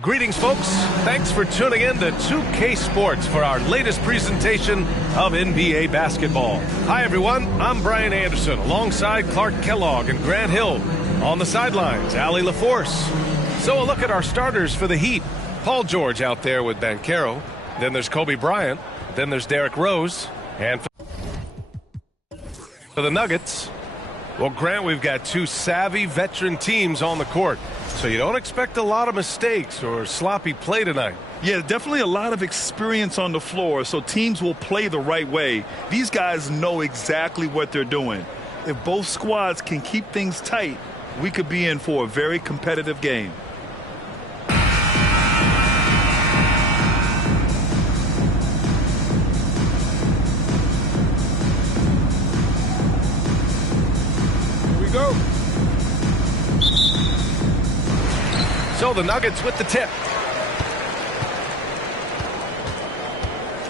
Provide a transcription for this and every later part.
Greetings, folks. Thanks for tuning in to 2K Sports for our latest presentation of NBA basketball. Hi, everyone. I'm Brian Anderson alongside Clark Kellogg and Grant Hill. On the sidelines, Allie LaForce. So a look at our starters for the Heat. Paul George out there with Banchero. Then there's Kobe Bryant. Then there's Derrick Rose. And for the Nuggets, well, Grant, we've got two savvy veteran teams on the court. So you don't expect a lot of mistakes or sloppy play tonight. Yeah, definitely a lot of experience on the floor, so teams will play the right way. These guys know exactly what they're doing. If both squads can keep things tight, we could be in for a very competitive game. Here we go. So the Nuggets with the tip.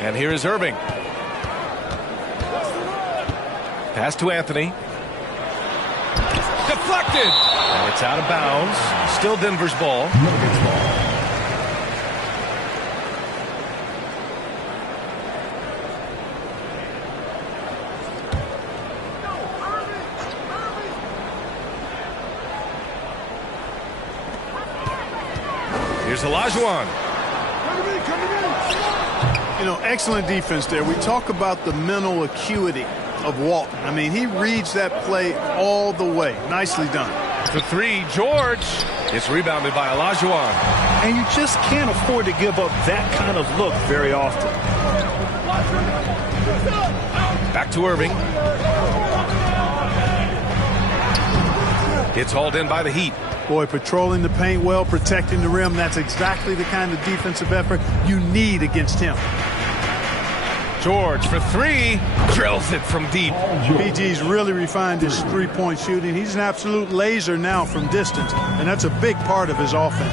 And here is Irving. Pass to Anthony. Deflected. And it's out of bounds. Still Denver's ball. Nuggets ball. Here's Olajuwon. You know, excellent defense there. We talk about the mental acuity of Walton. I mean, he reads that play all the way. Nicely done. For three, George. It's rebounded by Olajuwon. And you just can't afford to give up that kind of look very often. Back to Irving. It's hauled in by the Heat. Boy, patrolling the paint well, protecting the rim. That's exactly the kind of defensive effort you need against him. George for three. Drills it from deep. PG's really refined his three-point shooting. He's an absolute laser now from distance, and that's a big part of his offense.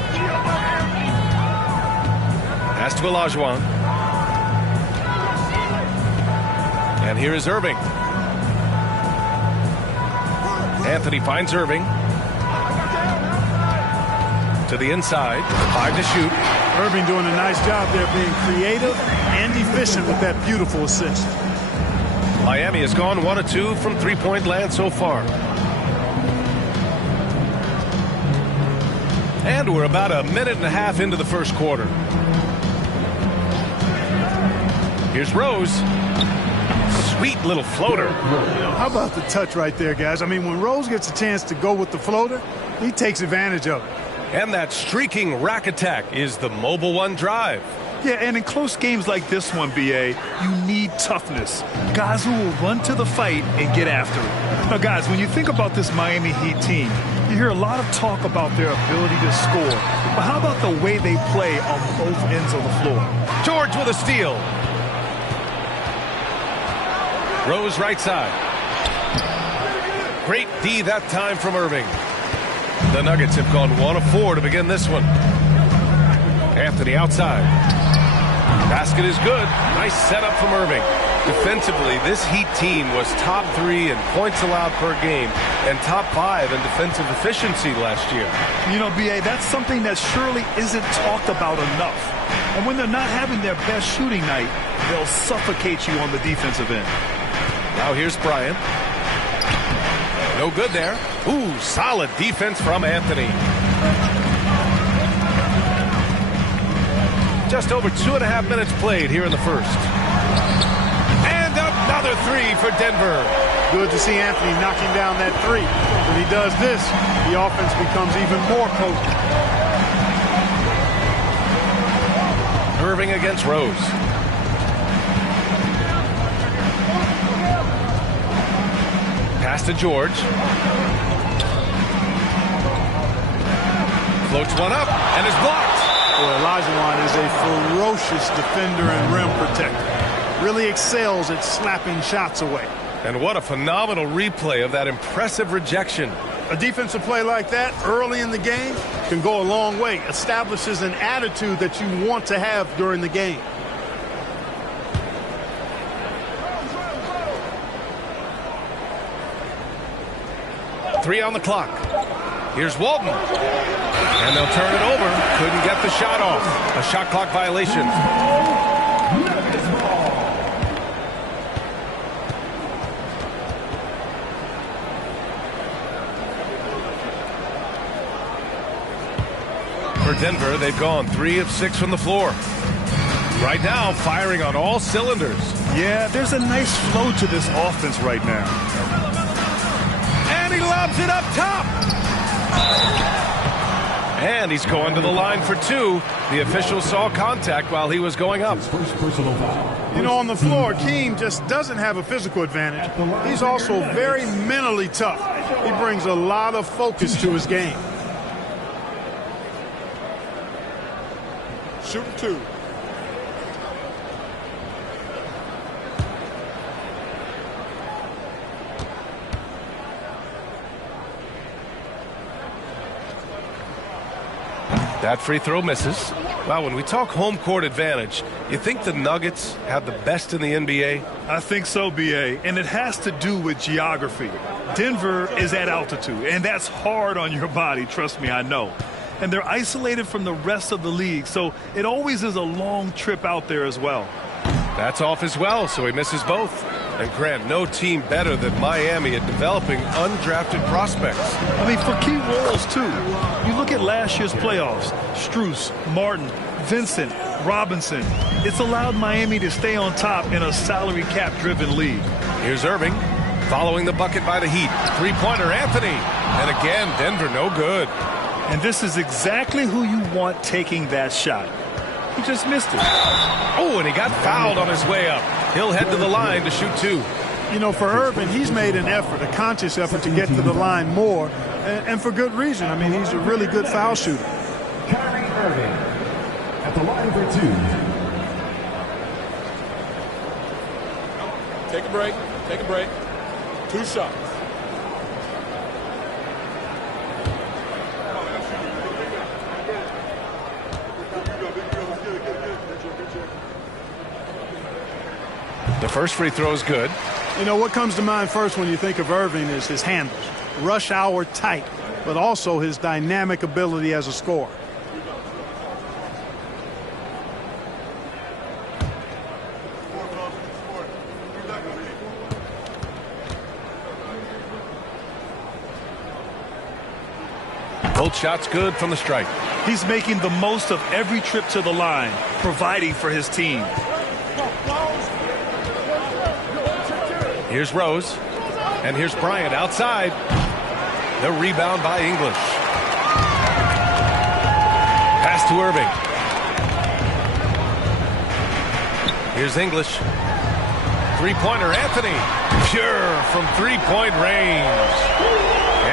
Pass to Olajuwon. And here is Irving. Anthony finds Irving. To the inside. 5 to shoot. Irving doing a nice job there being creative and efficient with that beautiful assist. Miami has gone 1 of 2 from three-point land so far. And we're about a minute and a half into the first quarter. Here's Rose. Sweet little floater. How about the touch right there, guys? I mean, when Rose gets a chance to go with the floater, he takes advantage of it. And that streaking rack attack is the Mobile One drive. Yeah, and in close games like this one, BA, you need toughness. Guys who will run to the fight and get after it. Now, guys, when you think about this Miami Heat team, you hear a lot of talk about their ability to score. But how about the way they play on both ends of the floor? George with a steal. Rose right side. Great D that time from Irving. The Nuggets have gone 1 of 4 to begin this one. Anthony outside. Basket is good. Nice setup from Irving. Defensively, this Heat team was top 3 in points allowed per game and top 5 in defensive efficiency last year. You know, BA, that's something that surely isn't talked about enough. And when they're not having their best shooting night, they'll suffocate you on the defensive end. Now here's Bryant. No good there. Ooh, solid defense from Anthony. Just over 2.5 minutes played here in the first. And another three for Denver. Good to see Anthony knocking down that three. When he does this, the offense becomes even more potent. Irving against Rose. Pass to George. Floats one up and is blocked. Boy, Olajuwon is a ferocious defender and rim protector. Really excels at slapping shots away. And what a phenomenal replay of that impressive rejection. A defensive play like that early in the game can go a long way. Establishes an attitude that you want to have during the game. 3 on the clock. Here's Walton. And they'll turn it over. Couldn't get the shot off. A shot clock violation. For Denver, they've gone 3 of 6 from the floor. Right now, firing on all cylinders. Yeah, there's a nice flow to this offense right now. And he lobs it up top. And he's going to the line for 2. The official saw contact while he was going up. You know, on the floor, Keem just doesn't have a physical advantage. He's also very mentally tough. He brings a lot of focus to his game. Shooting 2. That free throw misses. Well, when we talk home court advantage, you think the Nuggets have the best in the NBA? I think so, B.A., and it has to do with geography. Denver is at altitude, and that's hard on your body, trust me, I know. And they're isolated from the rest of the league, so it always is a long trip out there as well. That's off as well, so he misses both. And Grant, no team better than Miami at developing undrafted prospects. I mean, for key roles, too. You look at last year's playoffs, Strus, Martin, Vincent, Robinson. It's allowed Miami to stay on top in a salary cap-driven league. Here's Irving, following the bucket by the Heat. Three-pointer, Anthony. And again, Denver no good. And this is exactly who you want taking that shot. He just missed it. Oh, and he got fouled on his way up. He'll head to the line to shoot 2. You know, for Irving, he's made an effort, a conscious effort to get to the line more, and for good reason. I mean, he's a really good foul shooter. Kyrie Irving at the line for 2. Take a break. Take a break. 2 shots. The first free throw is good. You know, what comes to mind first when you think of Irving is his handles. Rush hour tight, but also his dynamic ability as a scorer. Both shots good from the stripe. He's making the most of every trip to the line, providing for his team. Here's Rose, and here's Bryant outside. The rebound by English. Pass to Irving. Here's English. Three-pointer, Anthony. Pure from three-point range.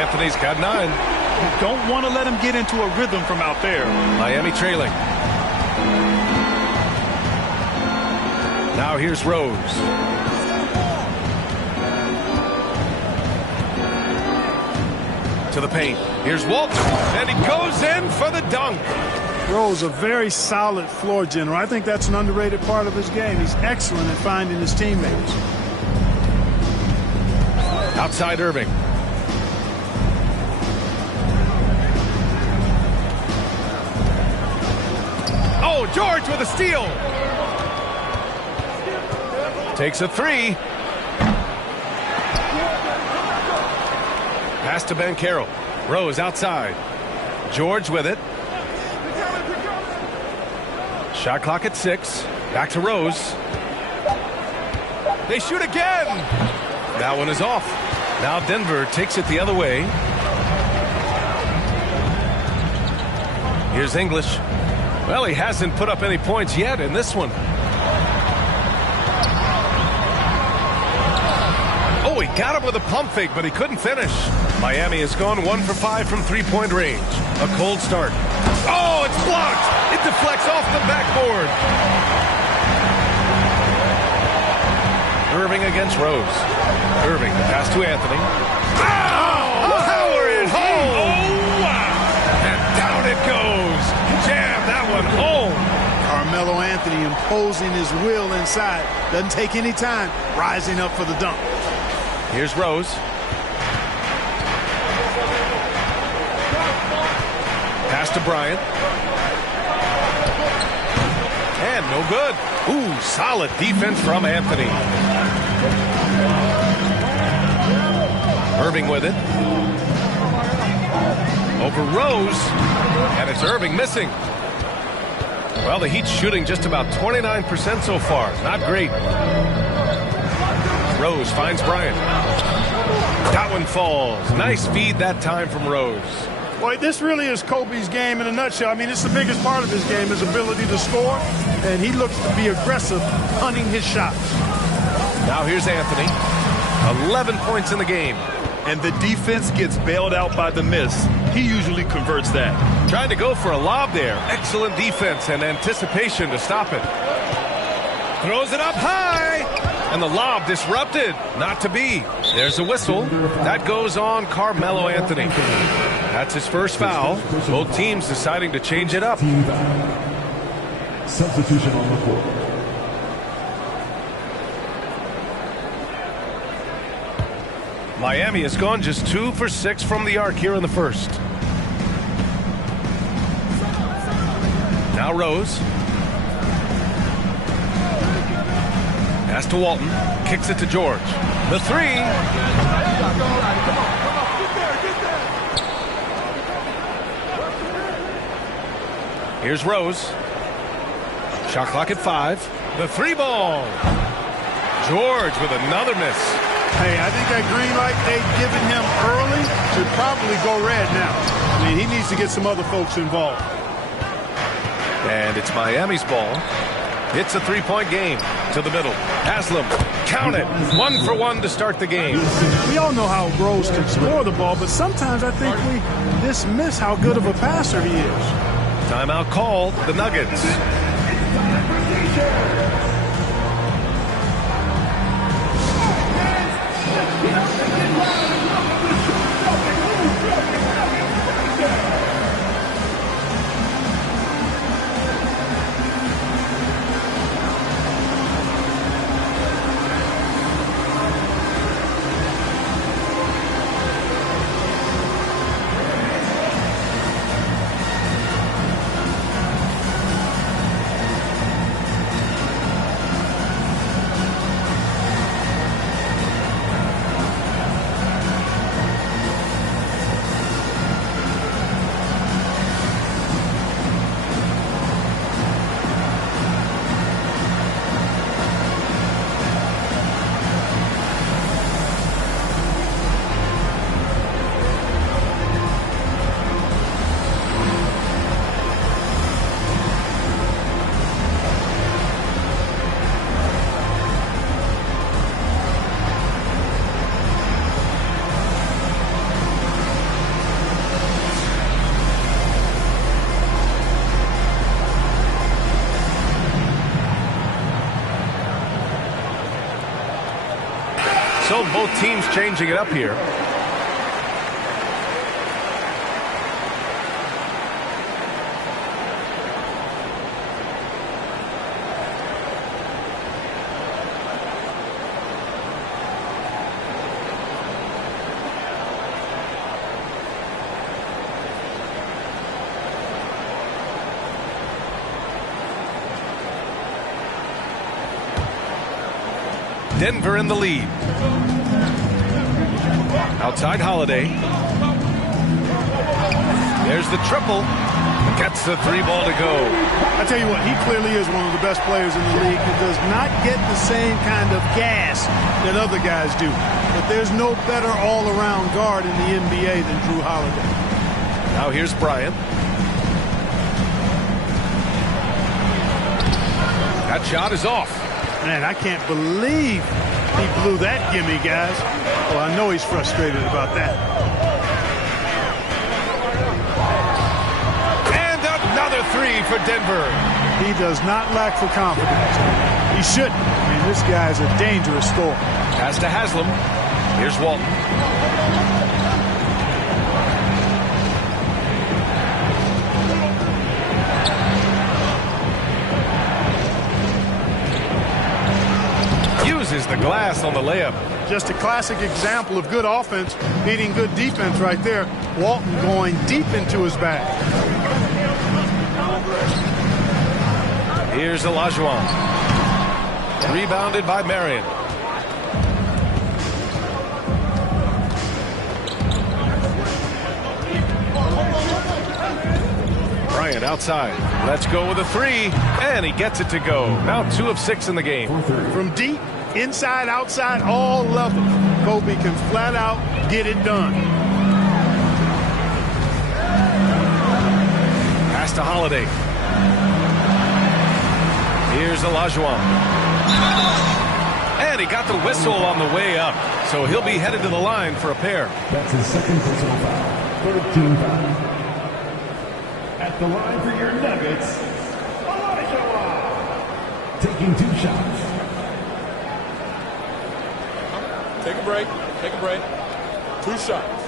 Anthony's got 9. You don't want to let him get into a rhythm from out there. Miami trailing. Now here's Rose. To the paint. Here's Walton, and he goes in for the dunk. Rose, a very solid floor general. I think that's an underrated part of his game. He's excellent at finding his teammates. Outside Irving. Oh, George with a steal. Takes a 3. Pass to Banchero. Rose outside. George with it. Shot clock at 6. Back to Rose. They shoot again. That one is off. Now Denver takes it the other way. Here's English. Well, he hasn't put up any points yet in this one. Oh, he got him with a pump fake, but he couldn't finish. Miami has gone 1 for 5 from three-point range. A cold start. Oh, it's blocked. It deflects off the backboard. Irving against Rose. Irving, the pass to Anthony. Oh, power it home. Oh, wow. And down it goes. Jam that one home. Carmelo Anthony imposing his will inside. Doesn't take any time. Rising up for the dunk. Here's Rose. Pass to Bryant. And no good. Ooh, solid defense from Anthony. Irving with it. Over Rose. And it's Irving missing. Well, the Heat's shooting just about 29% so far. Not great. Rose finds Bryant. That one falls. Nice feed that time from Rose. Boy, this really is Kobe's game in a nutshell. I mean, it's the biggest part of his game, his ability to score, and he looks to be aggressive, hunting his shots. Now here's Anthony. 11 points in the game. And the defense gets bailed out by the miss. He usually converts that. Trying to go for a lob there. Excellent defense and anticipation to stop it. Throws it up high. And the lob disrupted. Not to be. There's a whistle. That goes on Carmelo Anthony. That's his first foul. Both teams deciding to change it up. Substitution on the floor. Miami has gone just 2 for 6 from the arc here in the first. Now Rose. Pass to Walton. Kicks it to George. The three. Here's Rose. Shot clock at 5. The 3 ball. George with another miss. Hey, I think that green light they've given him early should probably go red now. I mean, he needs to get some other folks involved. And it's Miami's ball. It's a 3-point game to the middle. Haslam, count it. 1 for 1 to start the game. We all know how Rose can score the ball, but sometimes I think we dismiss how good of a passer he is. Timeout called, the Nuggets. So both teams changing it up here. Denver in the lead. Outside Holiday. There's the triple. Gets the 3 ball to go. I tell you what, he clearly is one of the best players in the league. He does not get the same kind of gas that other guys do. But there's no better all-around guard in the NBA than Drew Holiday. Now here's Bryant. That shot is off. Man, I can't believe he blew that gimme, guys. Well, I know he's frustrated about that. And another 3 for Denver. He does not lack for confidence. He shouldn't. I mean, this guy's a dangerous scorer. Pass to Haslam. Here's Walton. Uses the glass on the layup. Just a classic example of good offense beating good defense right there. Walton going deep into his bag. Here's Olajuwon. Rebounded by Marion. Bryant outside. Let's go with a three. And he gets it to go. Now 2 of 6 in the game. From deep, inside, outside, all levels, Kobe can flat out get it done. Pass to Holiday. Here's Olajuwon. And he got the whistle on the way up. So he'll be headed to the line for a pair. That's his second personal foul. 13 foul. At the line for your Nuggets, Olajuwon. Taking 2 shots. Take a break. Take a break. 2 shots.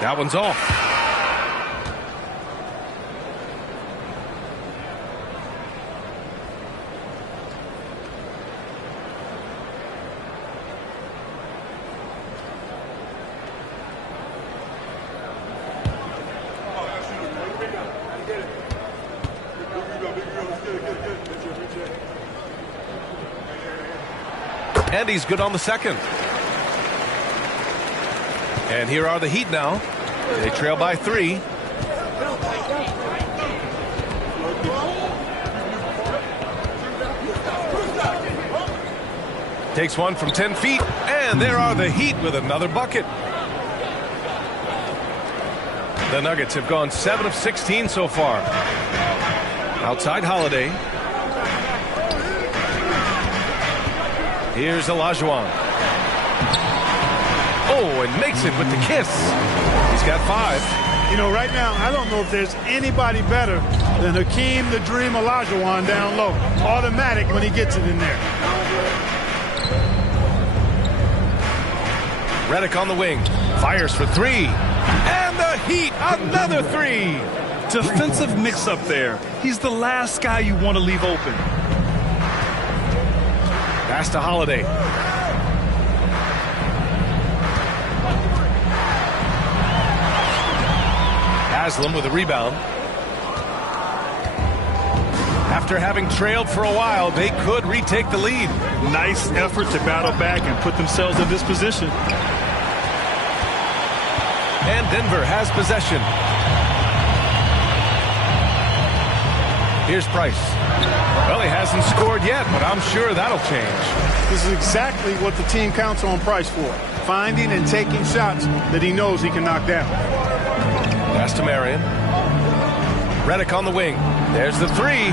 That one's off. And he's good on the second. And here are the Heat now. They trail by 3. Takes one from 10 feet. And there are the Heat with another bucket. The Nuggets have gone 7 of 16 so far. Outside Holiday. Here's Olajuwon. Oh, and makes it with the kiss. He's got 5. You know, right now, I don't know if there's anybody better than Hakeem the Dream Olajuwon down low. Automatic when he gets it in there. Redick on the wing. Fires for 3. And the Heat, another 3. Defensive mix-up there. He's the last guy you want to leave open. Pass to Holiday. Haslam with a rebound. After having trailed for a while, they could retake the lead. Nice effort to battle back and put themselves in this position. And Denver has possession. Here's Price. Well, he hasn't scored yet, but I'm sure that'll change. This is exactly what the team counts on Price for. Finding and taking shots that he knows he can knock down. Pass to Marion. Redick on the wing. There's the 3.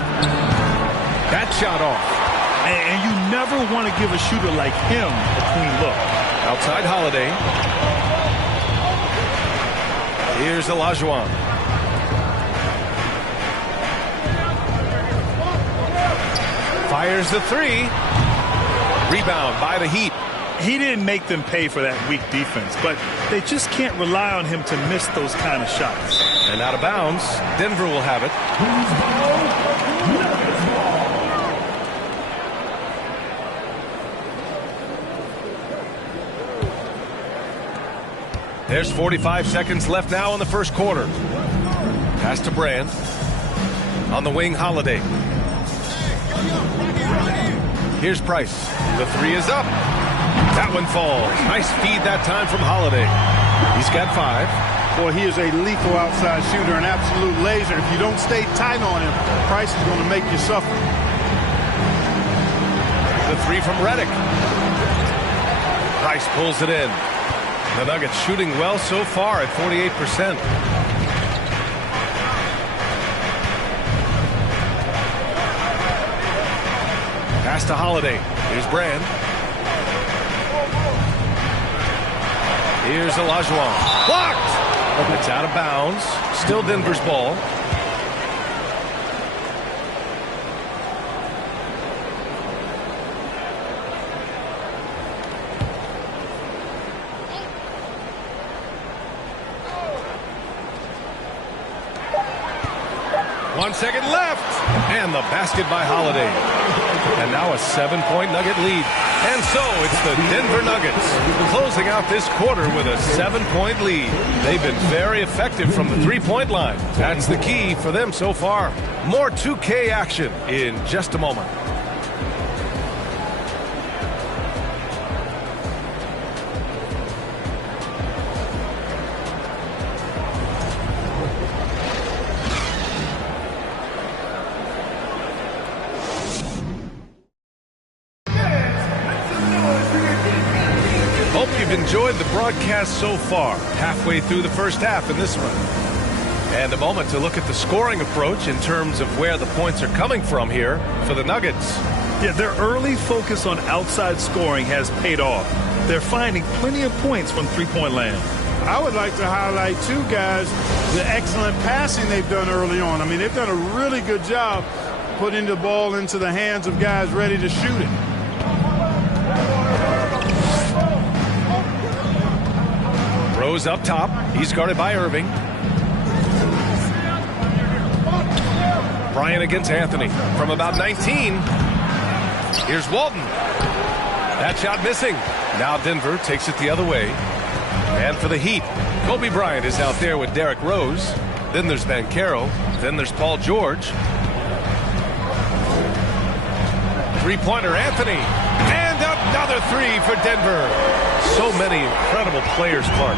That shot off. And you never want to give a shooter like him a clean look. Outside Holiday. Here's Olajuwon. Fires the 3. Rebound by the Heat. He didn't make them pay for that weak defense, but they just can't rely on him to miss those kind of shots. And out of bounds, Denver will have it. There's 45 seconds left now in the first quarter. Pass to Brand. On the wing, Holiday. Here's Price. The 3 is up. That one falls. Nice feed that time from Holiday. He's got 5. Boy, he is a lethal outside shooter, an absolute laser. If you don't stay tight on him, Price is going to make you suffer. The 3 from Redick. Price pulls it in. The Nuggets shooting well so far at 48%. Pass to Holiday. Here's Brand. Here's Olajuwon. Blocked! It's out of bounds. Still Denver's ball. One second left. And the basket by Holiday. And now a 7-point Nugget lead. And so it's the Denver Nuggets closing out this quarter with a 7-point lead. They've been very effective from the three-point line. That's the key for them so far. More 2K action in just a moment. Enjoyed the broadcast so far, halfway through the first half in this one. And a moment to look at the scoring approach in terms of where the points are coming from here for the Nuggets. Yeah, their early focus on outside scoring has paid off. They're finding plenty of points from three-point land. I would like to highlight, too, guys, the excellent passing they've done early on. I mean, they've done a really good job putting the ball into the hands of guys ready to shoot it. Rose up top. He's guarded by Irving. Bryant against Anthony from about 19. Here's Walton. That shot missing. Now Denver takes it the other way. And for the Heat, Kobe Bryant is out there with Derrick Rose. Then there's Banchero. Then there's Paul George. Three-pointer, Anthony. And another three for Denver. So many incredible players, Clark.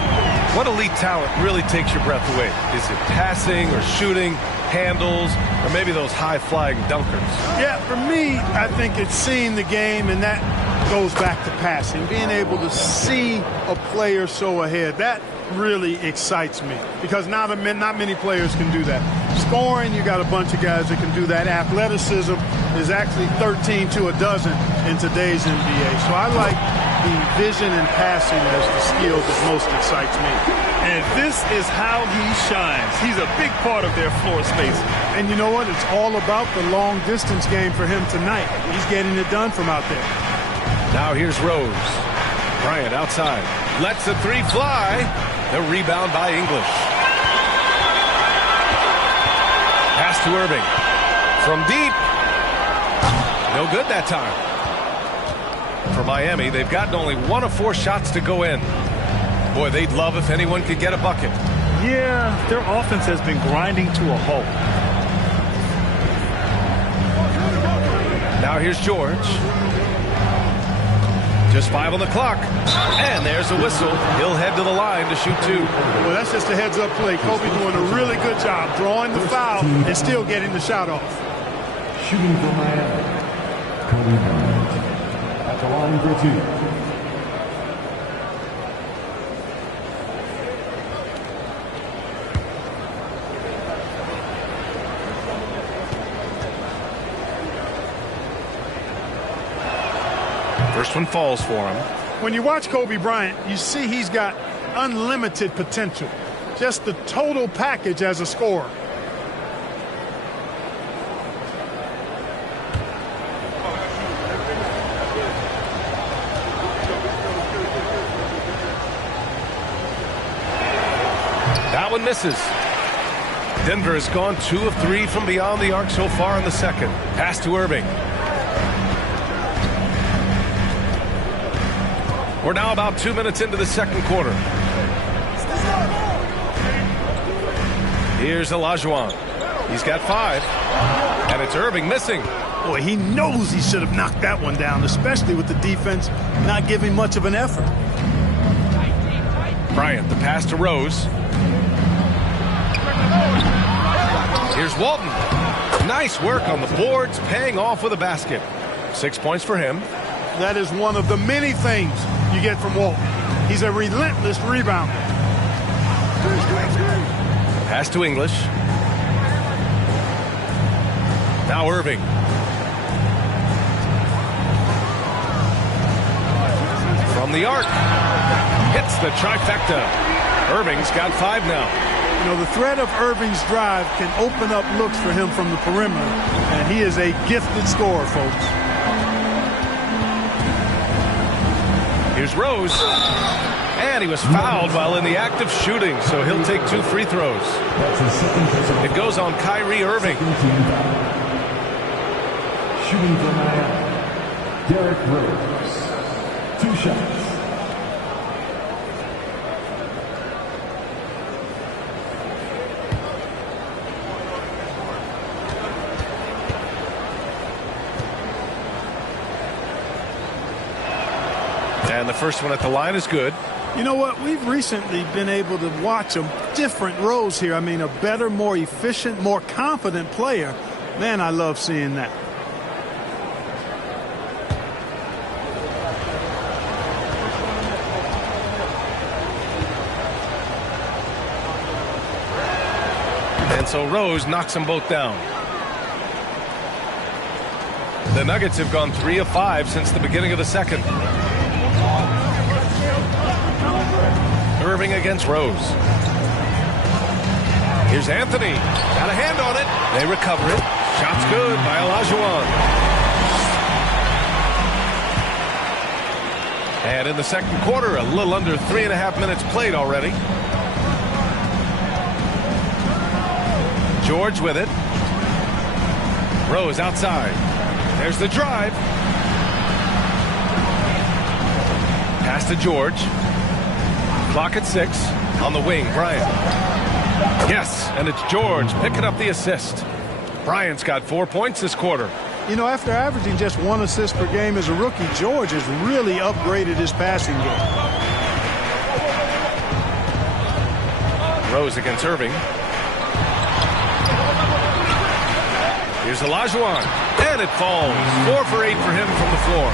What elite talent really takes your breath away? Is it passing or shooting, handles, or maybe those high-flying dunkers? Yeah, for me, I think it's seeing the game, and that goes back to passing. Being able to see a player so ahead, that really excites me because not many players can do that. Scoring, you got a bunch of guys that can do that. Athleticism is actually 13 to a dozen in today's NBA. So I like the vision and passing as the skill that most excites me. And this is how he shines. He's a big part of their floor space. And you know what? It's all about the long distance game for him tonight. He's getting it done from out there. Now here's Rose. Bryant outside. Lets the three fly. The rebound by English. Pass to Irving. From deep. No good that time. For Miami, they've gotten only 1 of 4 shots to go in. Boy, they'd love if anyone could get a bucket. Yeah, their offense has been grinding to a halt. Now here's George. Just 5 on the clock. And there's a whistle. He'll head to the line to shoot 2. Well, that's just a heads-up play. Kobe doing a really good job drawing the foul and still getting the shot off. Shooting for Miami, Kobe Bryant at the line for 2. First one falls for him. When you watch Kobe Bryant, you see he's got unlimited potential. Just the total package as a scorer. That one misses. Denver has gone 2 of 3 from beyond the arc so far in the second. Pass to Irving. We're now about 2 minutes into the second quarter. Here's Olajuwon. He's got 5. And it's Irving missing. Boy, he knows he should have knocked that one down, especially with the defense not giving much of an effort. Bryant, the pass to Rose. Here's Walton. Nice work on the boards, paying off with a basket. 6 points for him. That is one of the many things you get from Walton. He's a relentless rebounder. Pass to English. Now Irving. From the arc. Hits the trifecta. Irving's got 5 now. You know, the threat of Irving's drive can open up looks for him from the perimeter. And he is a gifted scorer, folks. Here's Rose. And he was fouled while in the act of shooting, so he'll take 2 free throws. It goes on Kyrie Irving. Shooting for Miami, Derrick Rose. 2 shots. And the first one at the line is good. You know what? We've recently been able to watch a different Rose here. I mean, a better, more efficient, more confident player. Man, I love seeing that. And so Rose knocks them both down. The Nuggets have gone 3 of 5 since the beginning of the second. Irving against Rose. Here's Anthony. Got a hand on it. They recover it. Shot's good by Olajuwon. And in the second quarter, a little under 3.5 minutes played already. George with it. Rose outside. There's the drive. Pass to George. Clock at 6. On the wing, Bryant. Yes, and it's George picking up the assist. Bryant's got 4 points this quarter. You know, after averaging just 1 assist per game as a rookie, George has really upgraded his passing game. Rose against Irving. Here's Olajuwon. And it falls. 4 for 8 for him from the floor.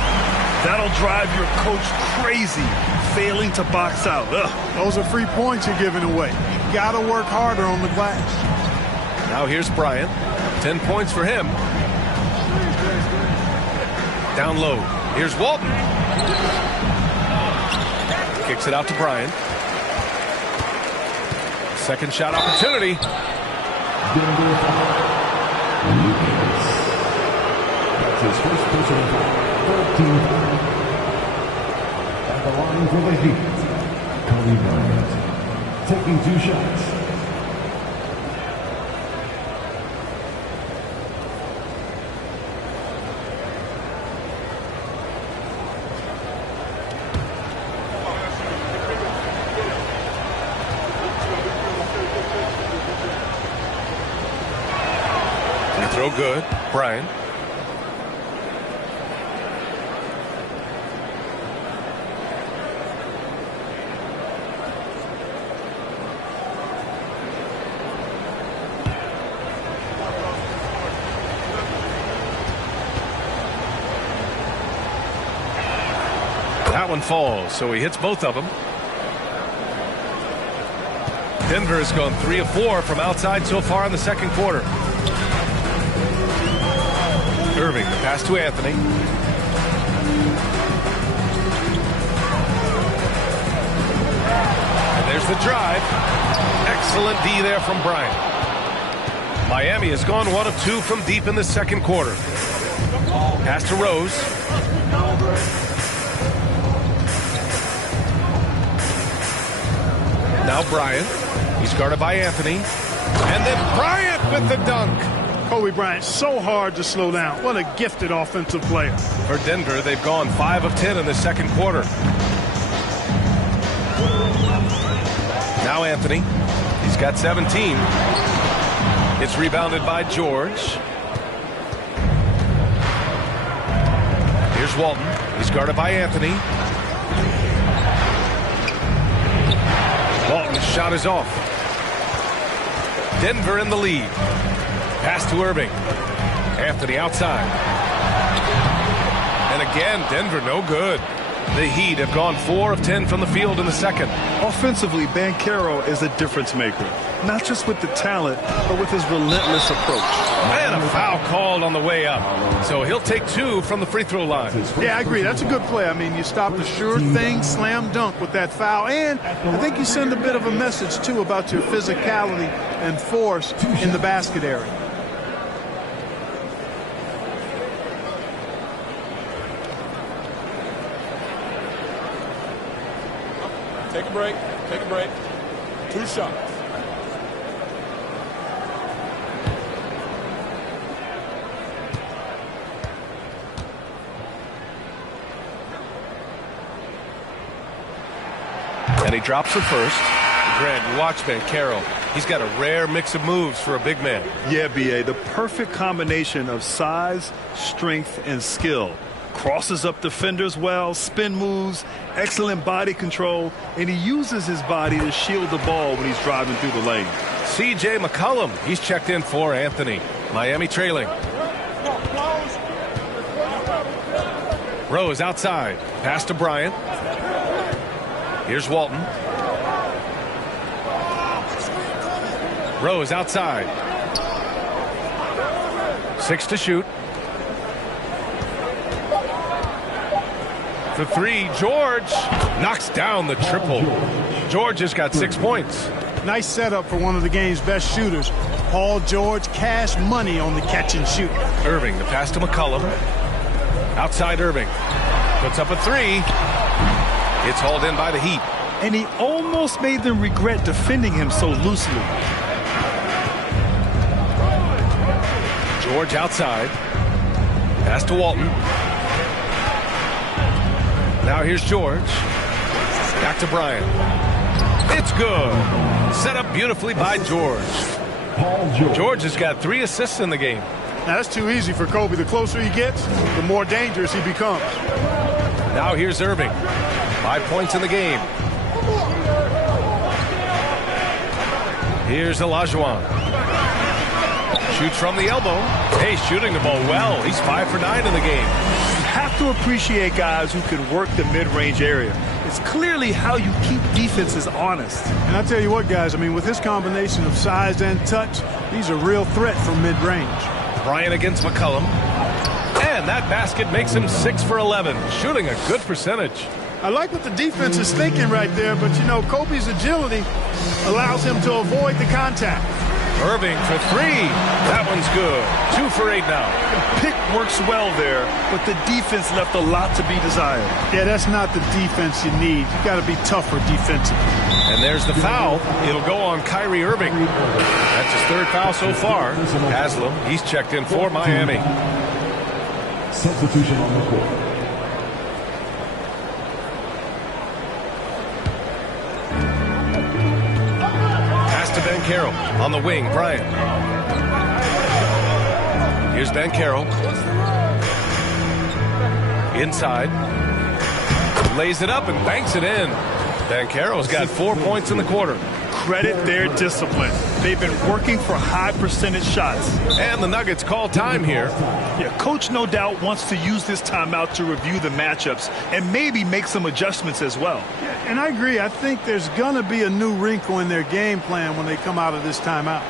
That'll drive your coach crazy, failing to box out. Ugh. Those are free points you're giving away. You got to work harder on the glass. Now here's Bryant. 10 points for him. Down low. Here's Walton. Kicks it out to Bryant. Second shot opportunity. That's his first personal foul. 13 fouls. At the line for the Heat, Kobe Bryant taking 2 shots. Throw good. Bryant. That one falls, so he hits both of them. Denver has gone 3 of 4 from outside so far in the second quarter. Irving, the pass to Anthony. And there's the drive. Excellent D there from Bryant. Miami has gone 1 of 2 from deep in the second quarter. Pass to Rose. Now Bryant. He's guarded by Anthony. And then Bryant with the dunk. Kobe Bryant, so hard to slow down. What a gifted offensive player. For Denver, they've gone 5 of 10 in the second quarter. Now Anthony. He's got 17. It's rebounded by George. Here's Walton. He's guarded by Anthony. Walton's shot is off. Denver in the lead. Pass to Irving. Anthony outside. And again, Denver no good. The Heat have gone 4 of 10 from the field in the second. Offensively, Banchero is a difference maker. Not just with the talent, but with his relentless approach. And a foul called on the way up. So he'll take 2 from the free throw line. Yeah, I agree. That's a good play. I mean, you stop the sure thing, slam dunk with that foul. And I think you send a bit of a message, too, about your physicality and force in the basket area. Take a break. Take a break. 2 shots. And he drops it first. Grant, you watch Banchero. He's got a rare mix of moves for a big man. Yeah, B.A., the perfect combination of size, strength, and skill. Crosses up defenders well, spin moves, excellent body control, and he uses his body to shield the ball when he's driving through the lane. C.J. McCollum, he's checked in for Anthony. Miami trailing. Rose outside. Pass to Bryant. Here's Walton. Rose outside. 6 to shoot. For 3, George knocks down the triple. George has got 6 points. Nice setup for one of the game's best shooters. Paul George, cash money on the catch and shoot. Irving, the pass to McCollum. Outside Irving. Puts up a 3. It's hauled in by the Heat. And he almost made them regret defending him so loosely. George outside. Pass to Walton. Now here's George. Back to Bryant. It's good. Set up beautifully by George. George has got 3 assists in the game. Now that's too easy for Kobe. The closer he gets, the more dangerous he becomes. Now here's Irving. 5 points in the game. Here's Olajuwon. Shoots from the elbow. Hey, shooting the ball well. He's 5 for 9 in the game. You have to appreciate guys who can work the mid-range area. It's clearly how you keep defenses honest. And I tell you what, guys, I mean, with his combination of size and touch, he's a real threat from mid-range. Bryant against McCollum. And that basket makes him 6 for 11, shooting a good percentage. I like what the defense is thinking right there, but, you know, Kobe's agility allows him to avoid the contact. Irving for 3. That one's good. 2 for 8 now. Pick works well there, but the defense left a lot to be desired. Yeah, that's not the defense you need. You got to be tougher defensively. And there's the foul. It'll go on Kyrie Irving. That's his 3rd foul so far. Haslam, he's checked in for Miami. Substitution on the court. To Banchero on the wing. Bryant. Here's Banchero. Inside. Lays it up and banks it in. Banchero's got 4 points in the quarter. Credit their discipline. They've been working for high percentage shots. And the Nuggets call time here. Yeah, coach no doubt wants to use this timeout to review the matchups and maybe make some adjustments as well. Yeah, and I agree. I think there's going to be a new wrinkle in their game plan when they come out of this timeout.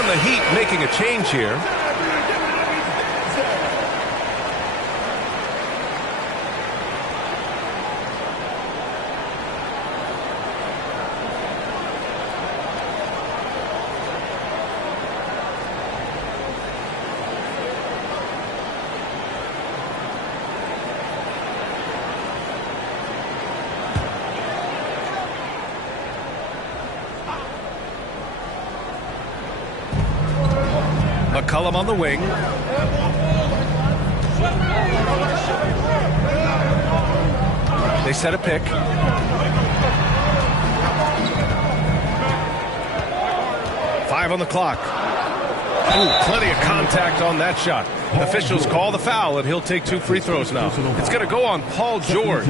The Heat making a change here. McCollum on the wing. set a pick. Five on the clock. Ooh, plenty of contact on that shot. Officials call the foul, and he'll take 2 free throws now. It's going to go on Paul George.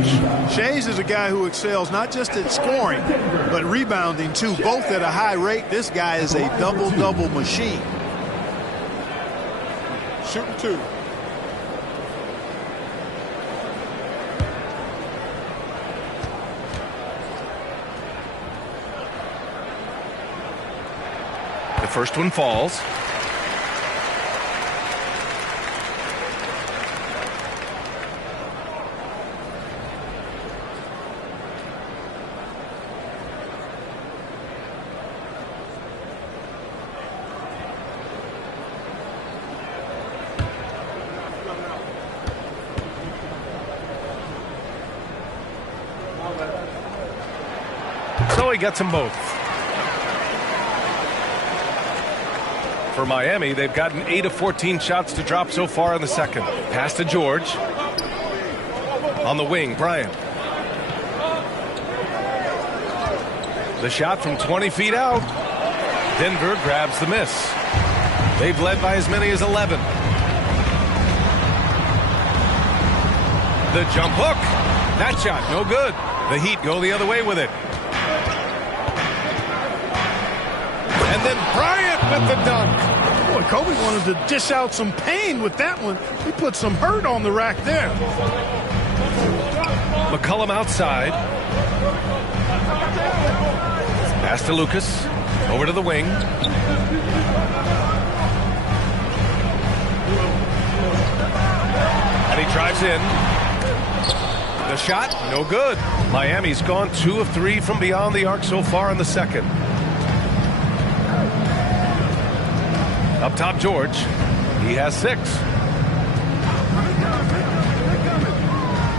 Shays is a guy who excels not just at scoring, but rebounding, too, both at a high rate. This guy is a double-double machine. Shooting 2. The first one falls. So he gets them both. For Miami, they've gotten 8 of 14 shots to drop so far in the second. Pass to George. On the wing, Bryant. The shot from 20 feet out. Denver grabs the miss. They've led by as many as 11. The jump hook. That shot, no good. The Heat go the other way with it. And then Bryant with the dunk. Boy, Kobe wanted to dish out some pain with that one. He put some hurt on the rack there. McCollum outside. Pass to Lucas. Over to the wing. And he drives in. The shot, no good. Miami's gone 2 of 3 from beyond the arc so far in the second. Up top, George. He has 6.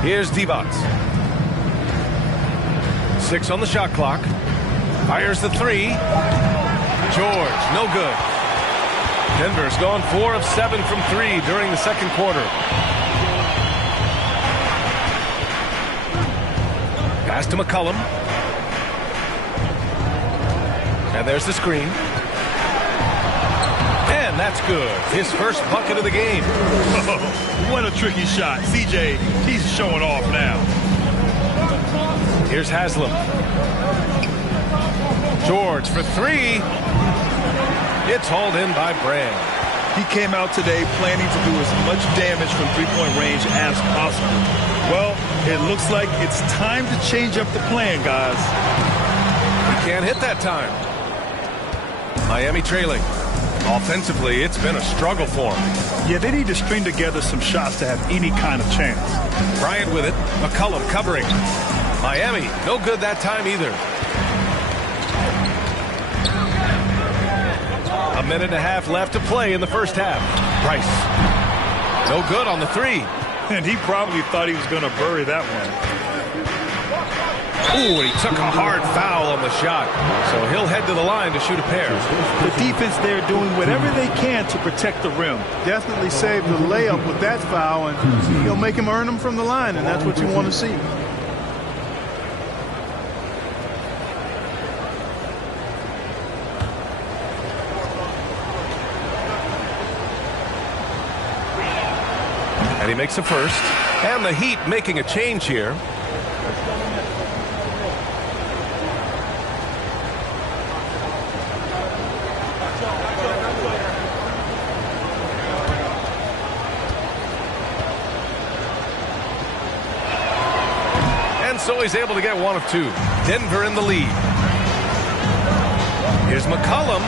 Here's Divac. 6 on the shot clock. Fires the 3. George, no good. Denver's gone 4 of 7 from 3 during the second quarter. Pass to McCollum. And there's the screen. And that's good. His first bucket of the game. What a tricky shot. CJ, he's showing off now. Here's Haslam. George for 3. It's hauled in by Brand. He came out today planning to do as much damage from three-point range as possible. Well, it looks like it's time to change up the plan, guys. He can't hit that time. Miami trailing. Offensively, it's been a struggle for him. Yeah, they need to string together some shots to have any kind of chance. Bryant with it. McCollum covering. Miami, no good that time either. A minute and a half left to play in the first half. Price. No good on the 3. And he probably thought he was going to bury that one. Ooh, and he took a hard foul on the shot. So he'll head to the line to shoot a pair. The defense there doing whatever they can to protect the rim. Definitely saved the layup with that foul, and he'll make him earn them from the line, and that's what you want to see. And he makes a first. And the Heat making a change here. And so he's able to get 1 of 2. Denver in the lead. Here's McCollum.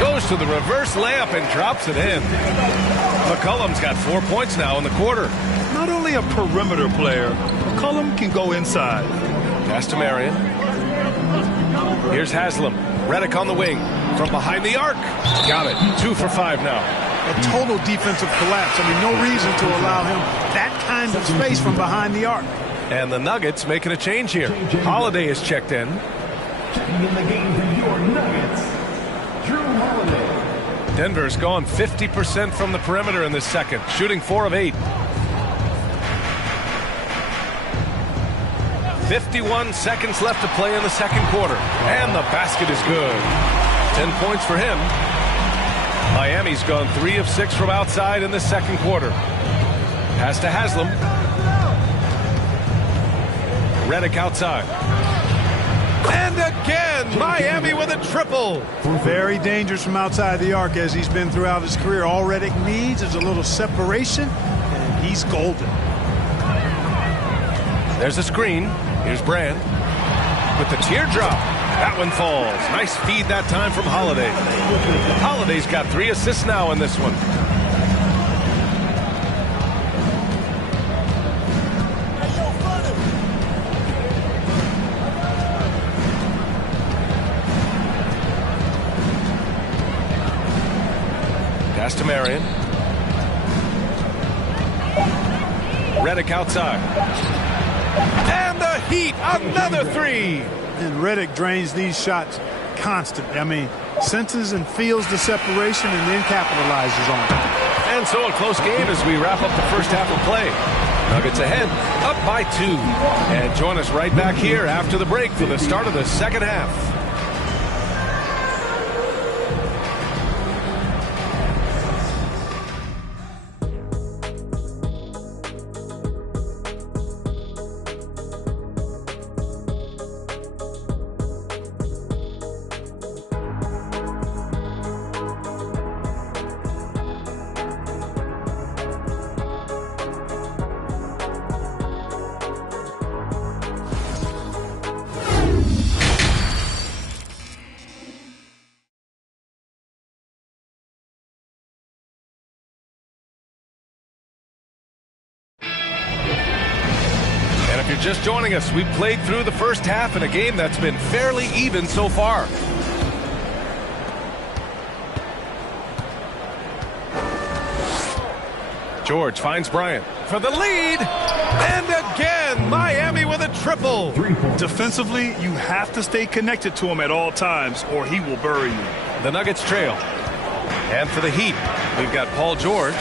Goes to the reverse layup and drops it in. McCollum's got 4 points now in the quarter. Not only a perimeter player, McCollum can go inside. Pass to Marion. Here's Haslam. Redick on the wing. From behind the arc. Got it. 2 for 5 now. A total defensive collapse. I mean, no reason to allow him that kind of space from behind the arc. And the Nuggets making a change here. Holiday is checked in. Checking in the game for your Nuggets, Drew Holiday. Denver's gone 50% from the perimeter in this second, shooting 4 of 8. 51 seconds left to play in the second quarter. And the basket is good. 10 points for him. Miami's gone 3 of 6 from outside in the second quarter. Pass to Haslam. Redick outside. And again, Miami with a triple. Very dangerous from outside the arc as he's been throughout his career. All Redick needs is a little separation, and he's golden. There's a screen. Here's Brand with the teardrop. That one falls. Nice feed that time from Holiday. Holiday's got 3 assists now in this one. Pass to Marion. Redick outside. And the Heat, another 3. And Redick drains these shots constantly. I mean, senses and feels the separation and then capitalizes on it. And so a close game as we wrap up the first half of play. Nuggets ahead, up by 2. And join us right back here after the break for the start of the second half. If you're just joining us, we've played through the first half in a game that's been fairly even so far. George finds Bryant for the lead. And again, Miami with a triple. Defensively, you have to stay connected to him at all times or he will bury you. The Nuggets trail. And for the Heat, we've got Paul George.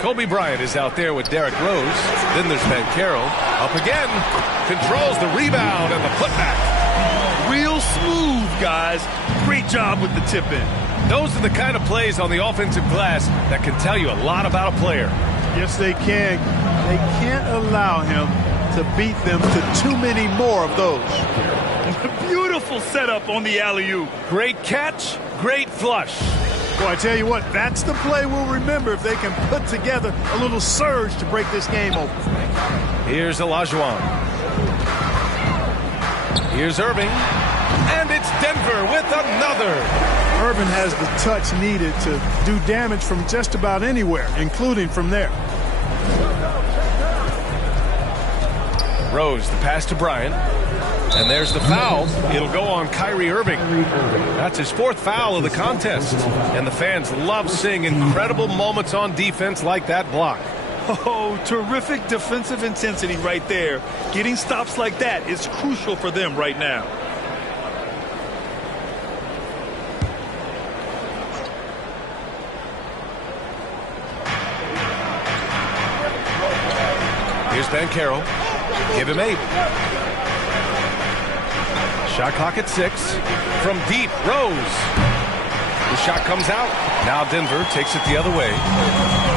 Kobe Bryant is out there with Derrick Rose. Then there's Ben Carroll. Up again. Controls the rebound and the putback. Real smooth, guys. Great job with the tip in. Those are the kind of plays on the offensive glass that can tell you a lot about a player. Yes, they can. They can't allow him to beat them to too many more of those. Beautiful setup on the alley-oop. Great catch, great flush. Boy, I tell you what, that's the play we'll remember if they can put together a little surge to break this game open. Here's Olajuwon. Here's Irving. And it's Denver with another. Irving has the touch needed to do damage from just about anywhere, including from there. Rose, the pass to Bryant. And there's the foul. It'll go on Kyrie Irving. That's his 4th foul of the contest. And the fans love seeing incredible moments on defense like that block. Oh, terrific defensive intensity right there. Getting stops like that is crucial for them right now. Here's Ben Carroll. Give him 8. Shot clock at 6. From deep, Rose. The shot comes out. Now Denver takes it the other way.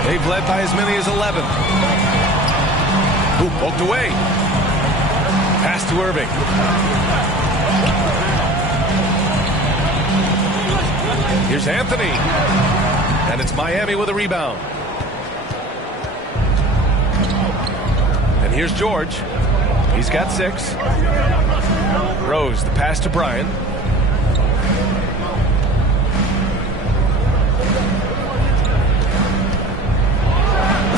They've led by as many as 11. Ooh, poked away. Pass to Irving. Here's Anthony. And it's Miami with a rebound. And here's George. He's got 6. Rose, the pass to Bryant.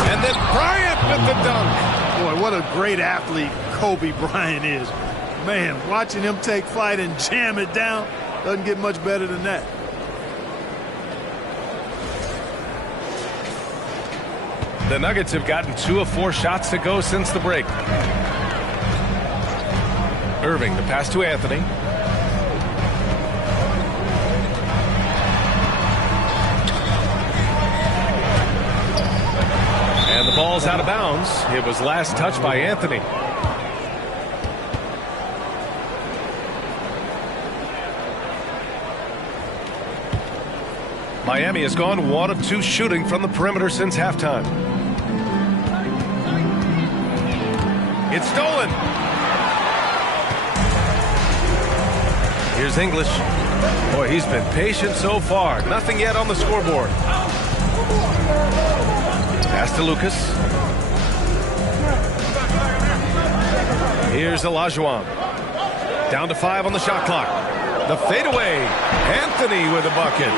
And then Bryant with the dunk. Boy, what a great athlete Kobe Bryant is. Man, watching him take flight and jam it down doesn't get much better than that. The Nuggets have gotten 2 of 4 shots to go since the break. Irving, the pass to Anthony. And the ball's out of bounds. It was last touched by Anthony. Miami has gone 1 of 2 shooting from the perimeter since halftime. It's stolen. Here's English. Boy, he's been patient so far. Nothing yet on the scoreboard. Pass to Lucas. Here's Olajuwon. Down to 5 on the shot clock. The fadeaway. Anthony with a bucket.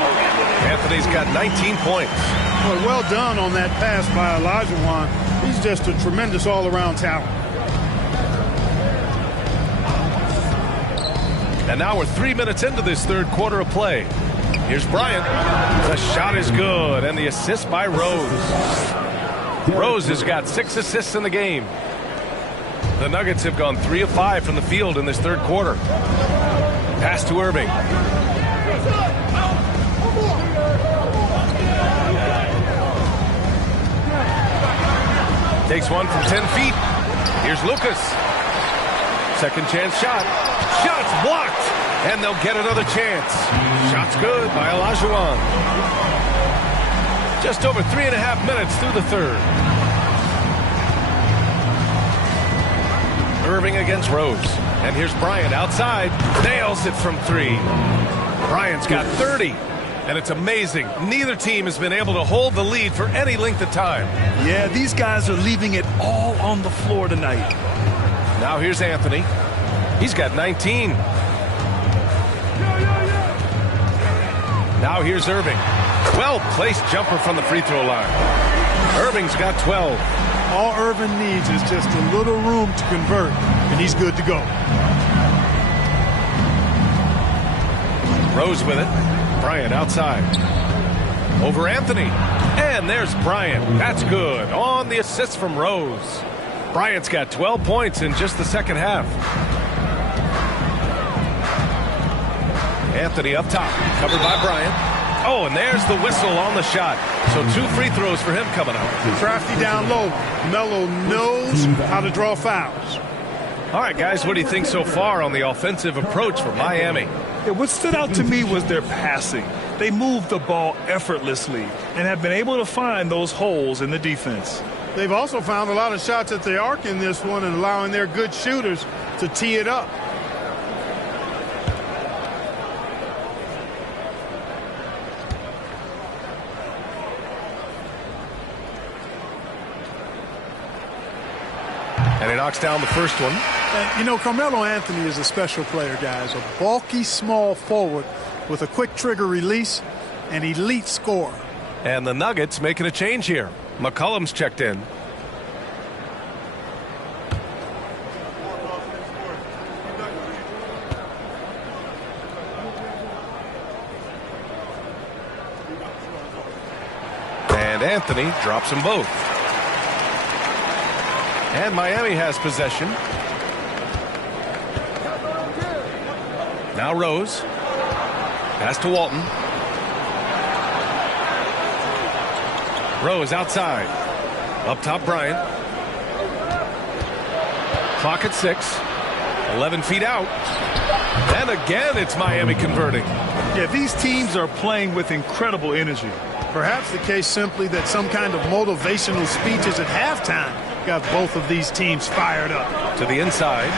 Anthony's got 19 points. Well done on that pass by Olajuwon. He's just a tremendous all-around talent. And now we're 3 minutes into this third quarter of play. Here's Bryant. The shot is good, and the assist by Rose. Rose has got 6 assists in the game. The Nuggets have gone 3 of 5 from the field in this third quarter. Pass to Irving. Takes one from 10 feet. Here's Lucas. Second chance shot. Shot's blocked. And they'll get another chance. Shot's good by Olajuwon. Just over 3.5 minutes through the third. Irving against Rose. And here's Bryant outside. Nails it from 3. Bryant's got 30. And it's amazing. Neither team has been able to hold the lead for any length of time. Yeah, these guys are leaving it all on the floor tonight. Now here's Anthony. He's got 19. Now here's Irving. Well-placed jumper from the free throw line. Irving's got 12. All Irving needs is just a little room to convert, and he's good to go. Rose with it. Bryant outside. Over Anthony. And there's Bryant. That's good. On the assist from Rose. Bryant's got 12 points in just the second half. Anthony up top. Covered by Bryant. Oh, and there's the whistle on the shot. So 2 free throws for him coming up. Crafty down low. Melo knows how to draw fouls. All right, guys, what do you think so far on the offensive approach for Miami? Yeah, what stood out to me was their passing. They moved the ball effortlessly and have been able to find those holes in the defense. They've also found a lot of shots at the arc in this one and allowing their good shooters to tee it up. And he knocks down the first one. And, you know, Carmelo Anthony is a special player, guys. A bulky, small forward with a quick trigger release, an elite scorer. And the Nuggets making a change here. McCollum's checked in. And Anthony drops them both. And Miami has possession. Now Rose. Pass to Walton. Rose outside. Up top, Bryant. Clock at 6. 11 feet out. And again, it's Miami converting. Yeah, these teams are playing with incredible energy. Perhaps the case simply that some kind of motivational speeches at halftime got both of these teams fired up. To the inside.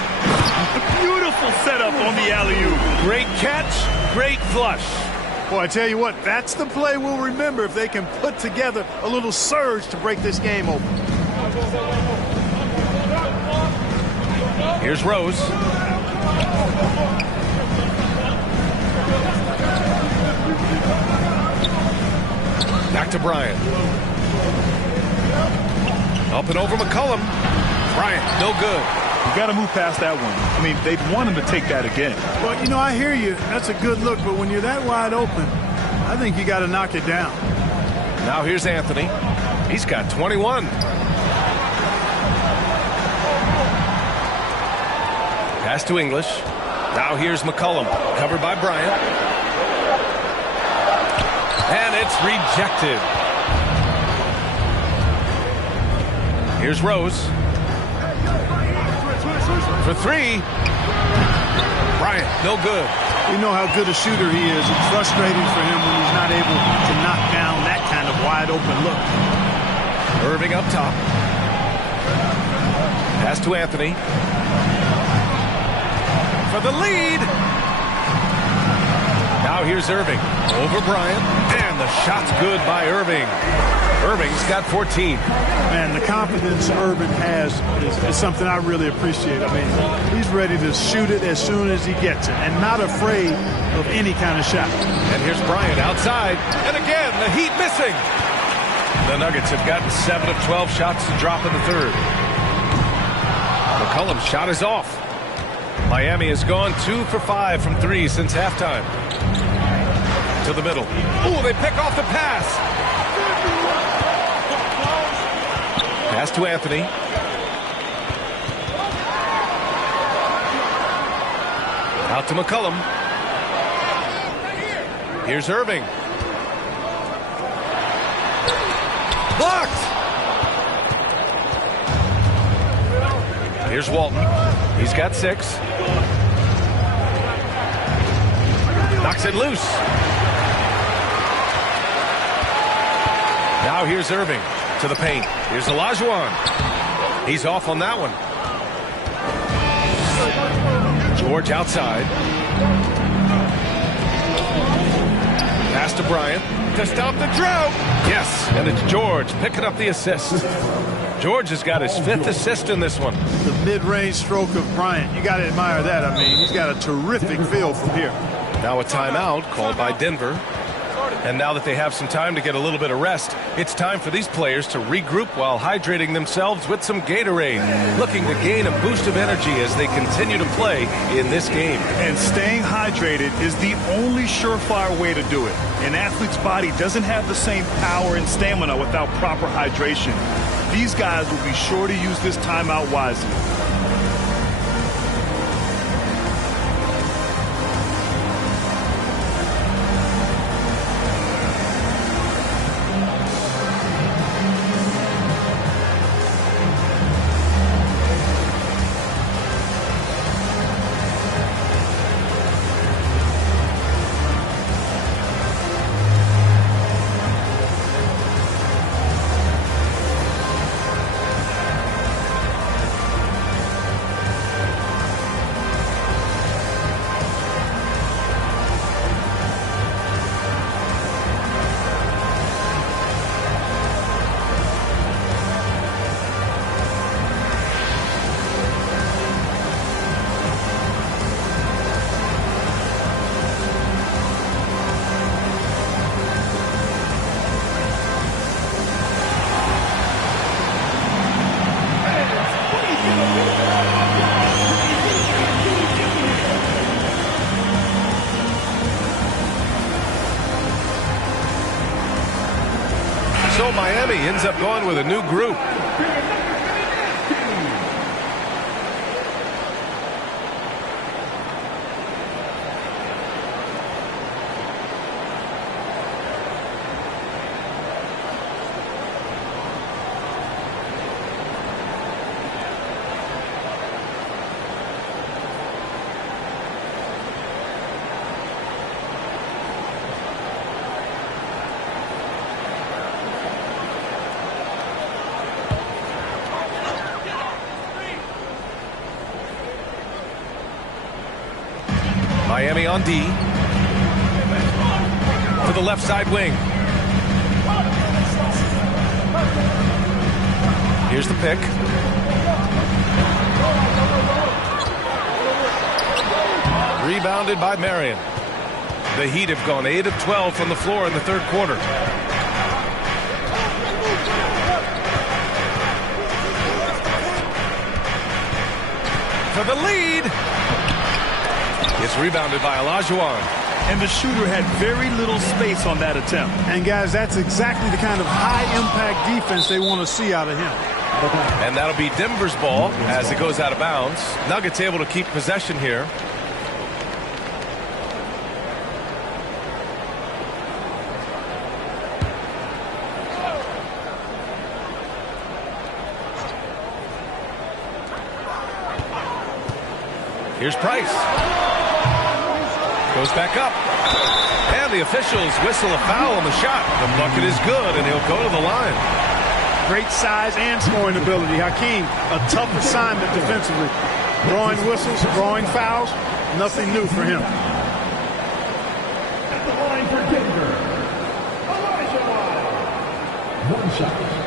Beautiful setup on the alley-oop. Great catch, great flush. Boy, I tell you what, that's the play we'll remember if they can put together a little surge to break this game open. Here's Rose. Back to Bryant. Up and over McCollum. Bryant, no good. You got to move past that one. I mean, they'd want him to take that again. Well, you know, I hear you. That's a good look, but when you're that wide open, I think you got to knock it down. Now here's Anthony. He's got 21. Pass to English. Now here's McCollum. Covered by Bryant. And it's rejected. Here's Rose. For three. Bryant, no good. We know how good a shooter he is. It's frustrating for him when he's not able to knock down that kind of wide open look. Irving up top. Pass to Anthony. For the lead. Now here's Irving. Over Bryant. And the shot's good by Irving. Irving's got 14. Man, the confidence Irving has is something I really appreciate. I mean, he's ready to shoot it as soon as he gets it and not afraid of any kind of shot. And here's Bryant outside. And again, the Heat missing. The Nuggets have gotten 7 of 12 shots to drop in the third. McCollum's shot is off. Miami has gone 2 for 5 from 3 since halftime. To the middle. Ooh, they pick off the pass. Pass to Anthony. Out to McCollum. Here's Irving. Blocked. Here's Walton. He's got 6. Knocks it loose. Now here's Irving to the paint. Here's Olajuwon. He's off on that one. George outside. Pass to Bryant to stop the drought. Yes, and it's George picking up the assist. George has got his 5th assist in this one. The mid-range stroke of Bryant, you got to admire that. I mean, he's got a terrific feel from here. Now a timeout called by Denver. And now that they have some time to get a little bit of rest, it's time for these players to regroup while hydrating themselves with some Gatorade, looking to gain a boost of energy as they continue to play in this game. And staying hydrated is the only surefire way to do it. An athlete's body doesn't have the same power and stamina without proper hydration. These guys will be sure to use this timeout wisely. So Miami ends up going with a new group. Miami on D. To the left side wing. Here's the pick. Rebounded by Marion. The Heat have gone 8 of 12 from the floor in the third quarter. For the lead. It's rebounded by Olajuwon. And the shooter had very little space on that attempt. And, guys, that's exactly the kind of high-impact defense they want to see out of him. And that'll be Denver's ball as it goes out of bounds. Nuggets able to keep possession here. Here's Price. Goes back up. And the officials whistle a foul on the shot. The bucket is good, and he'll go to the line. Great size and scoring ability. Hakeem, a tough assignment defensively. Drawing whistles, drawing fouls, nothing new for him. At the line for Denver, one shot.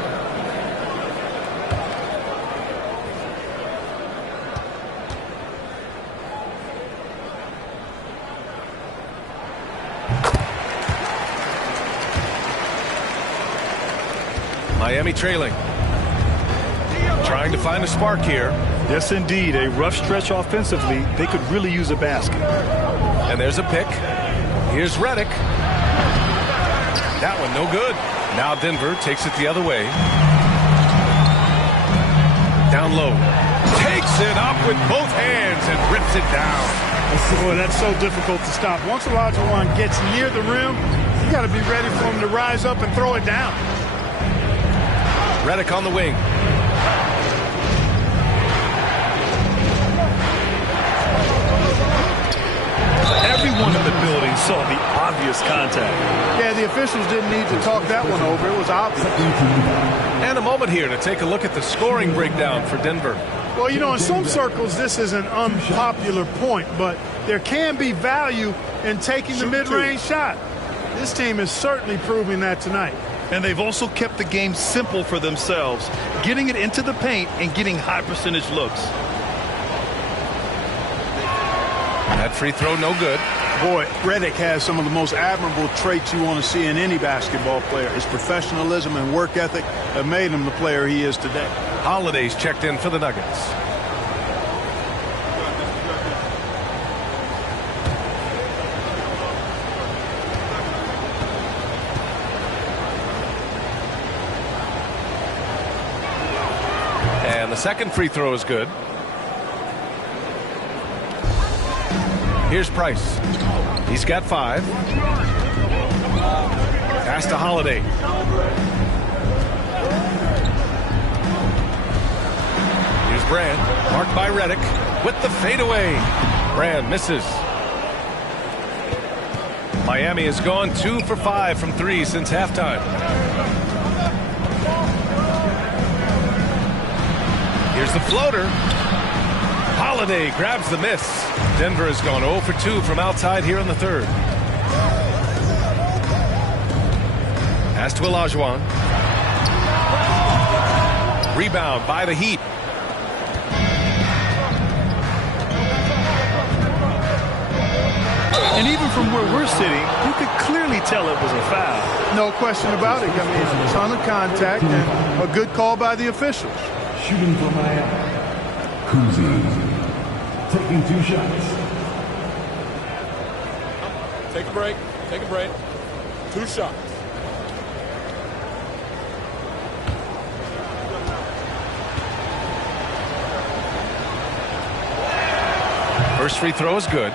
Miami trailing. Trying to find a spark here. Yes, indeed. A rough stretch offensively. They could really use a basket. And there's a pick. Here's Redick. That one no good. Now Denver takes it the other way. Down low. Takes it up with both hands and rips it down. Boy, that's so difficult to stop. Once Olajuwon gets near the rim, you got to be ready for him to rise up and throw it down. Redick on the wing. Everyone in the building saw the obvious contact. Yeah, the officials didn't need to talk that one over. It was obvious. And a moment here to take a look at the scoring breakdown for Denver. Well, you know, in some circles, this is an unpopular point, but there can be value in taking the mid-range shot. This team is certainly proving that tonight. And they've also kept the game simple for themselves, getting it into the paint and getting high percentage looks. That free throw no good. Boy, Redick has some of the most admirable traits you want to see in any basketball player. His professionalism and work ethic have made him the player he is today. Holiday's checked in for the Nuggets. And the second free throw is good. Here's Price. He's got 5. Pass to Holiday. Here's Brand. Marked by Redick with the fadeaway. Brand misses. Miami has gone 2 for 5 from 3 since halftime. Here's the floater. Holiday grabs the miss. Denver has gone 0 for 2 from outside here in the third. Pass to Olajuwon. Rebound by the Heat. And even from where we're sitting, you could clearly tell it was a foul. No question about it. I mean, a ton of contact and a good call by the officials. Shooting for Miami. Kuzi taking 2 shots. Take a break. Take a break. 2 shots. First free throw is good.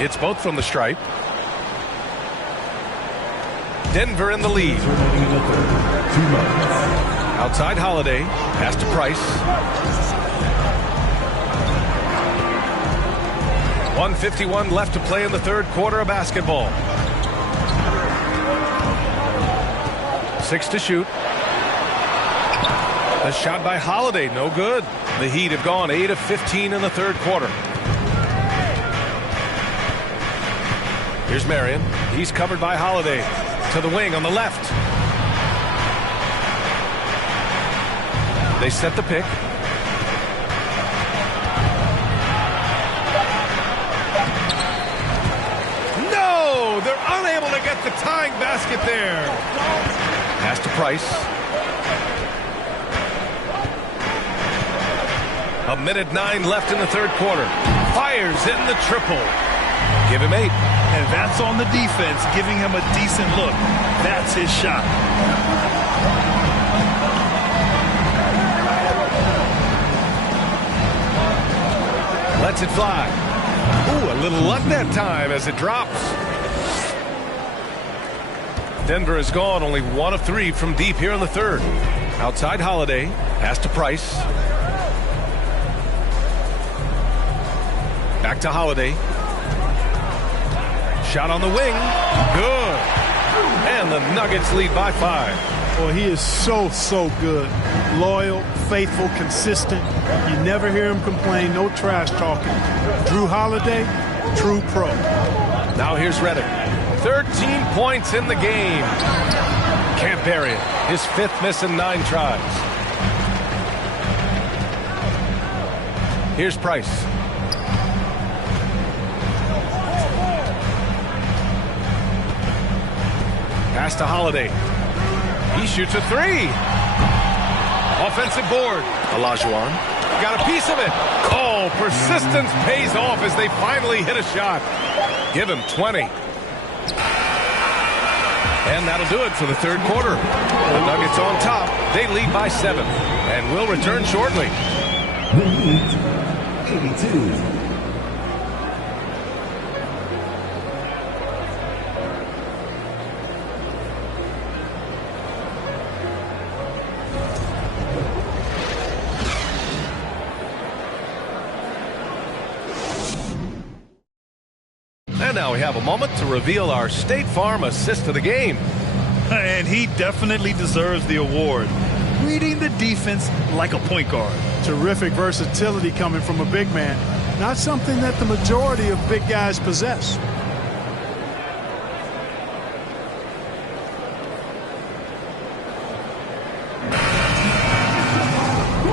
It's both from the stripe. Denver in the lead. Outside Holiday. Pass to Price. 1:51 left to play in the third quarter of basketball. 6 to shoot. The shot by Holiday, no good. The Heat have gone 8 of 15 in the third quarter. Here's Marion. He's covered by Holiday. To the wing on the left. They set the pick. No! They're unable to get the tying basket there. Pass to Price. A minute 9 left in the third quarter. Fires in the triple. Give him 8. And that's on the defense, giving him a decent look. That's his shot. Lets it fly. Ooh, a little luck that time as it drops. Denver has gone only 1 of 3 from deep here in the third. Outside Holiday. Pass to Price. Back to Holiday. Shot on the wing. Good. And the Nuggets lead by 5. Well, he is so good. Loyal, faithful, consistent. You never hear him complain. No trash talking. Drew Holiday, true pro. Now here's Redick. 13 points in the game. Can't bury it. His 5th miss in 9 tries. Here's Price. Pass to Holiday. He shoots a 3. Offensive board. Olajuwon got a piece of it. Oh, persistence pays off as they finally hit a shot. Give him 20. And that'll do it for the third quarter. The Nuggets on top. They lead by 7. And will return shortly. The Heat, 82. And now we have a moment to reveal our State Farm assist of the game. And he definitely deserves the award. Reading the defense like a point guard. Terrific versatility coming from a big man. Not something that the majority of big guys possess.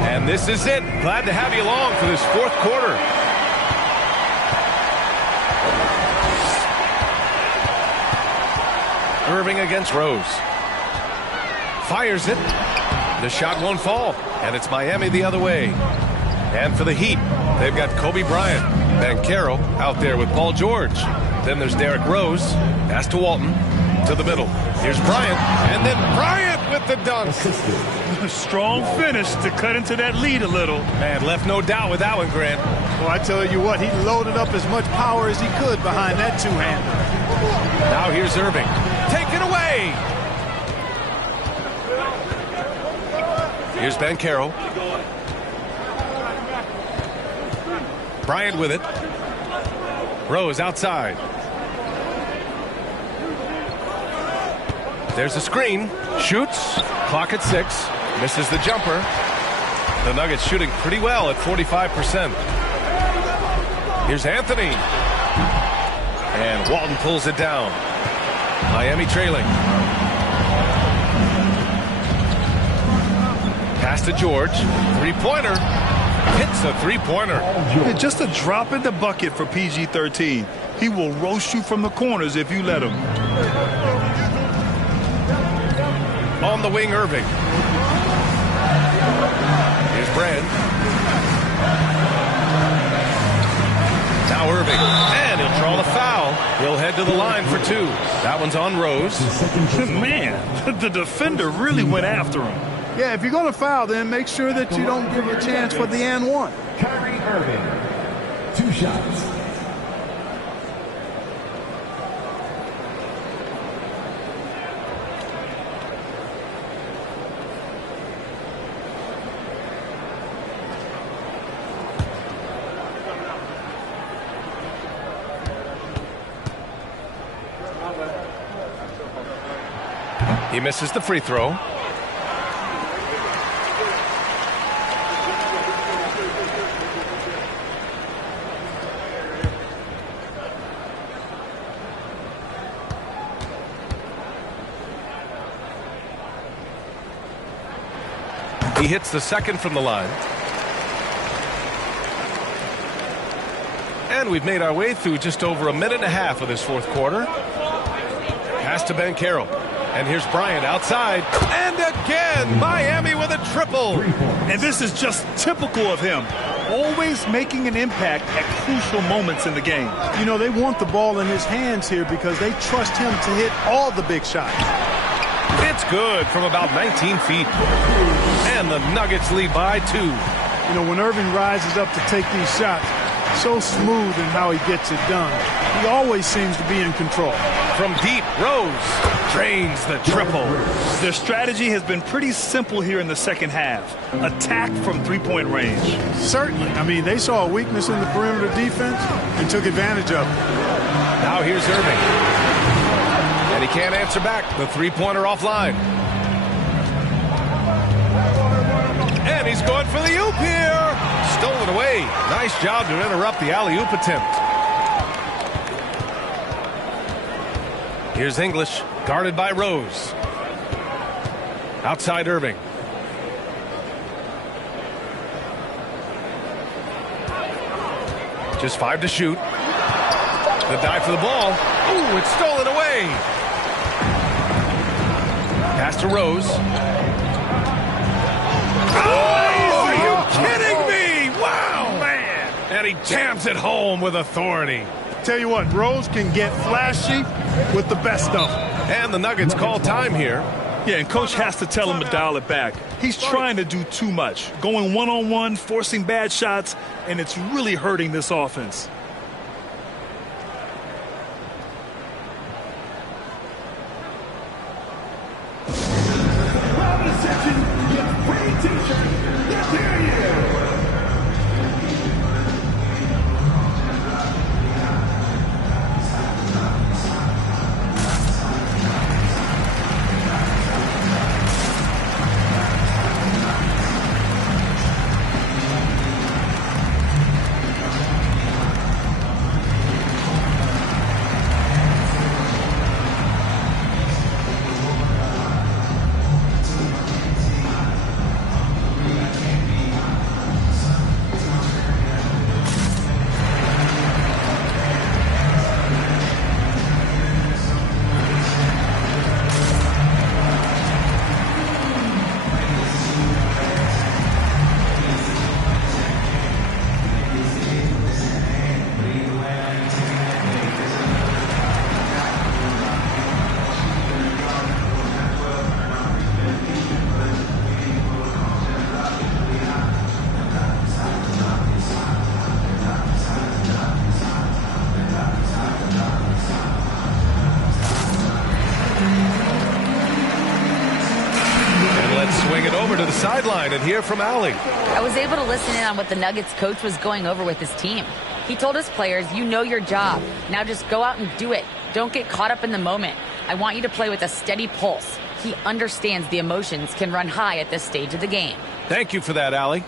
And this is it. Glad to have you along for this fourth quarter. Irving against Rose. Fires it. The shot won't fall. And it's Miami the other way. And for the Heat, they've got Kobe Bryant. Banchero out there with Paul George. Then there's Derrick Rose. Pass to Walton. To the middle. Here's Bryant. And then Bryant with the dunk. A strong finish to cut into that lead a little. Man, left no doubt with that one, Grant. Well, I tell you what, he loaded up as much power as he could behind that two-hander. Now here's Irving. Taken away. Here's Banchero. Bryant with it. Rose outside. There's a screen. Shoots. Clock at 6. Misses the jumper. The Nuggets shooting pretty well at 45%. Here's Anthony. And Walton pulls it down. Miami trailing. Pass to George. Three-pointer. Hits a three-pointer. Just a drop in the bucket for PG-13. He will roast you from the corners if you let him. On the wing, Irving. Here's Brand. Now Irving. And he'll draw the foul. He'll head to the line for 2. That one's on Rose. Man, the defender really went after him. Yeah, if you're going to foul, then make sure that you don't give a chance for the and one. Kyrie Irving, 2 shots. He misses the free throw. He hits the second from the line. And we've made our way through just over a minute and a half of this fourth quarter. Pass to Banchero. And here's Bryant outside. And again, Miami with a triple. And this is just typical of him. Always making an impact at crucial moments in the game. You know, they want the ball in his hands here because they trust him to hit all the big shots. It's good from about 19 feet. And the Nuggets lead by 2. You know, when Irving rises up to take these shots, So smooth in how he gets it done. He always seems to be in control. From deep, Rose drains the triple. Their strategy has been pretty simple here in the second half. Attack from three-point range. Certainly. I mean, they saw a weakness in the perimeter defense and took advantage of it. Now here's Irving. And he can't answer back. The three-pointer offline. And he's going for the oop here. Stolen away. Nice job to interrupt the alley-oop attempt. Here's English, guarded by Rose. Outside Irving. Just 5 to shoot. The dive for the ball. Ooh, it's stolen away. Pass to Rose. Oh, are you kidding me? Wow, man. And he jams it home with authority. Tell you what, Rose can get flashy with the best of them. And the Nuggets call time here. Yeah, and Coach has to tell him to dial it back. He's trying to do too much, going one-on-one, forcing bad shots, and it's really hurting this offense. Sideline and hear from Allie. I was able to listen in on what the Nuggets coach was going over with his team. He told his players, you know your job. Now just go out and do it. Don't get caught up in the moment. I want you to play with a steady pulse. He understands the emotions can run high at this stage of the game. Thank you for that, Allie.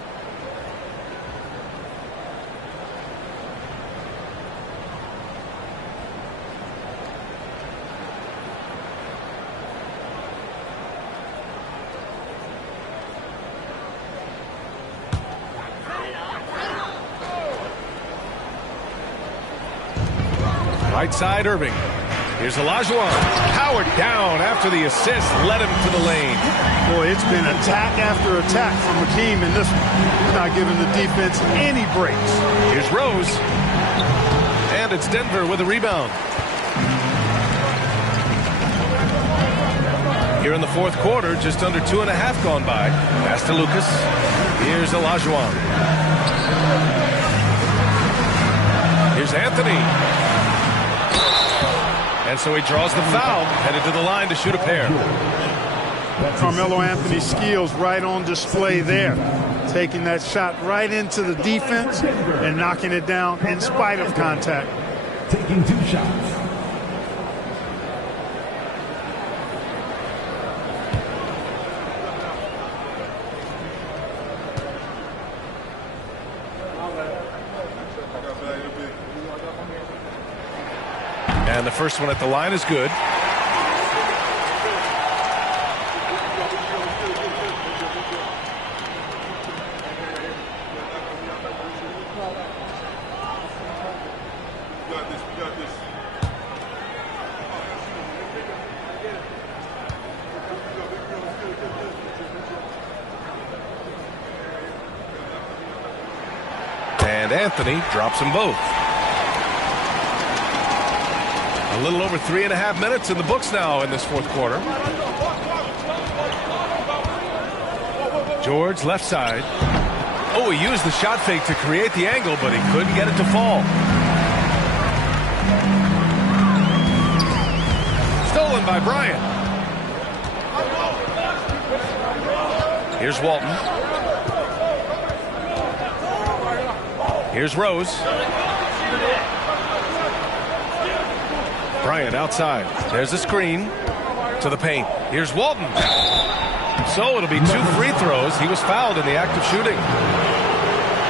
Right side, Irving. Here's Olajuwon. Powered down after the assist. Led him to the lane. Boy, it's been attack after attack from the team in this one. Not giving the defense any breaks. Here's Rose. And it's Denver with a rebound. Here in the fourth quarter, just under 2.5 gone by. Pass to Lucas. Here's Olajuwon. Here's Anthony. And so he draws the foul, headed to the line to shoot a pair. Carmelo Anthony's skills right on display there. Taking that shot right into the defense and knocking it down in spite of contact. Taking 2 shots. And the first one at the line is good. And Anthony drops them both. A little over 3.5 minutes in the books now in this fourth quarter. George left side. Oh, he used the shot fake to create the angle, but he couldn't get it to fall. Stolen by Bryant. Here's Walton. Here's Rose. Bryant outside. There's a screen to the paint. Here's Walton. So it'll be 2 free throws. He was fouled in the act of shooting.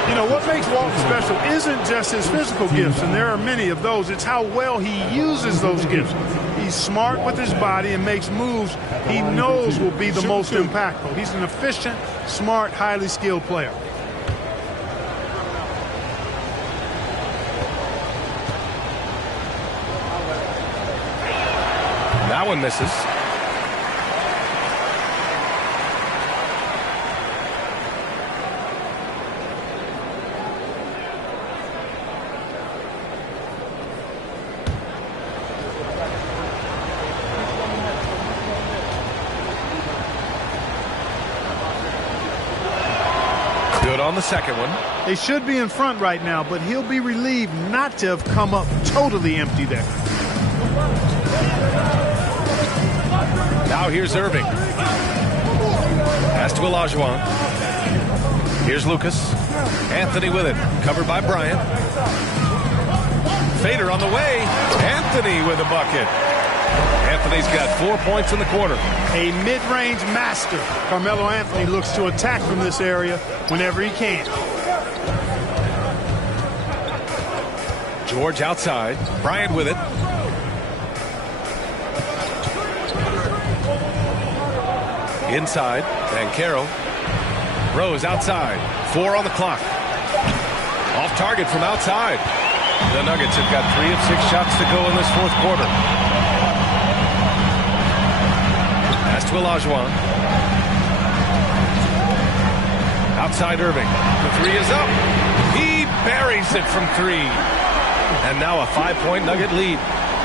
You know, what makes Walton special isn't just his physical gifts, and there are many of those. It's how well he uses those gifts. He's smart with his body and makes moves he knows will be the most impactful. He's an efficient, smart, highly skilled player. That one misses. Good on the second one. They should be in front right now, but he'll be relieved not to have come up totally empty there. Now here's Irving. Pass to Olajuwon. Here's Lucas. Anthony with it. Covered by Bryant. Fader on the way. Anthony with a bucket. Anthony's got 4 points in the quarter. A mid-range master. Carmelo Anthony looks to attack from this area whenever he can. George outside. Bryant with it. Inside. And Carroll. Rose outside. 4 on the clock. Off target from outside. The Nuggets have got 3 of 6 shots to go in this fourth quarter. Pass to Olajuwon. Outside Irving. The 3 is up. He buries it from 3. And now a 5-point Nugget lead.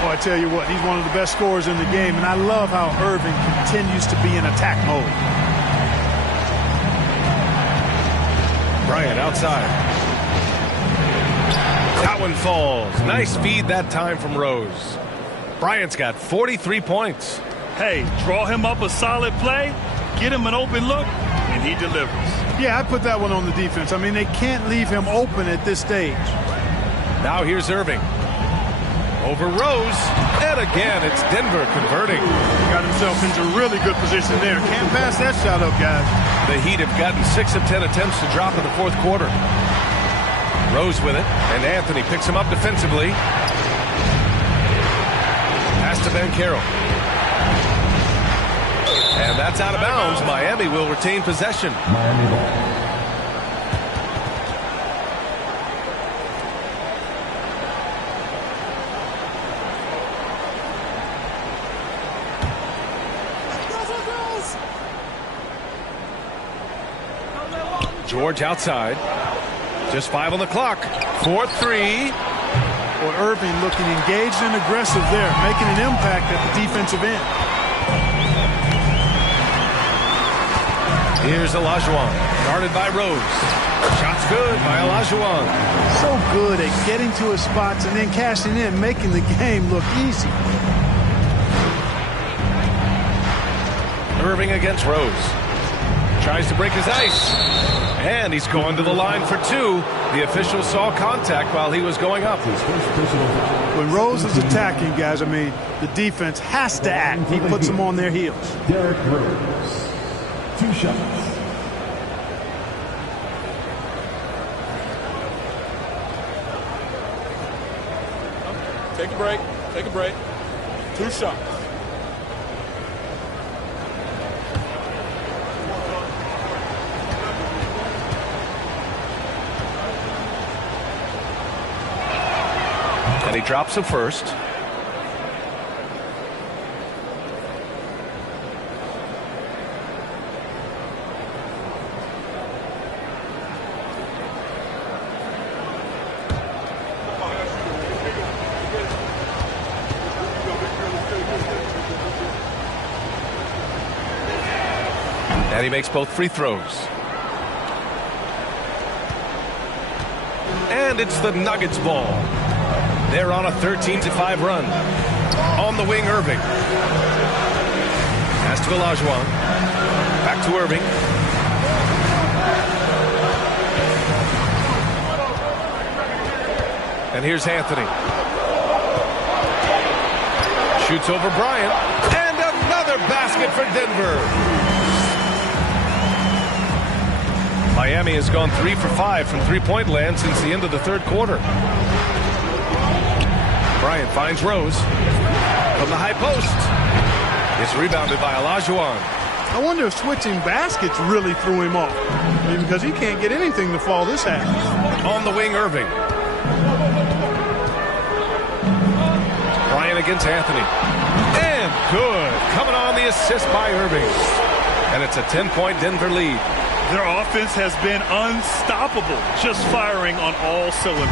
Oh, I tell you what, he's one of the best scorers in the game, and I love how Irving continues to be in attack mode. Bryant outside. That one falls. Nice feed that time from Rose. Bryant's got 43 points. Hey, draw him up a solid play, get him an open look, and he delivers. Yeah, I put that one on the defense. I mean, they can't leave him open at this stage. Now here's Irving. Over Rose. And again, it's Denver converting. Got himself into really good position there. Can't pass that shot up, guys. The Heat have gotten 6 of 10 attempts to drop in the fourth quarter. Rose with it, and Anthony picks him up defensively. Pass to Ben Carroll. And that's out of bounds. Miami will retain possession. Miami ball. George outside. Just 5 on the clock. 4-3. Well, Irving looking engaged and aggressive there, making an impact at the defensive end. Here's Olajuwon, guarded by Rose. Shot's good by Olajuwon. So good at getting to his spots and then cashing in, making the game look easy. Irving against Rose. Tries to break his ice. And he's going to the line for 2. The official saw contact while he was going up. When Rose is attacking, guys, I mean, the defense has to act. He puts them on their heels. Derrick Rose. 2 shots. Take a break. Take a break. 2 shots. And he drops him first. And he makes both free throws. And it's the Nuggets ball. They're on a 13-5 run. On the wing, Irving. Pass to Olajuwon. Back to Irving. And here's Anthony. Shoots over Bryant. And another basket for Denver. Miami has gone 3 for 5 from three-point land since the end of the third quarter. Bryant finds Rose from the high post. It's rebounded by Olajuwon. I wonder if switching baskets really threw him off. Because he can't get anything to fall this half. On the wing, Irving. Bryant against Anthony. And good. Coming on the assist by Irving. And it's a 10-point Denver lead. Their offense has been unstoppable, just firing on all cylinders.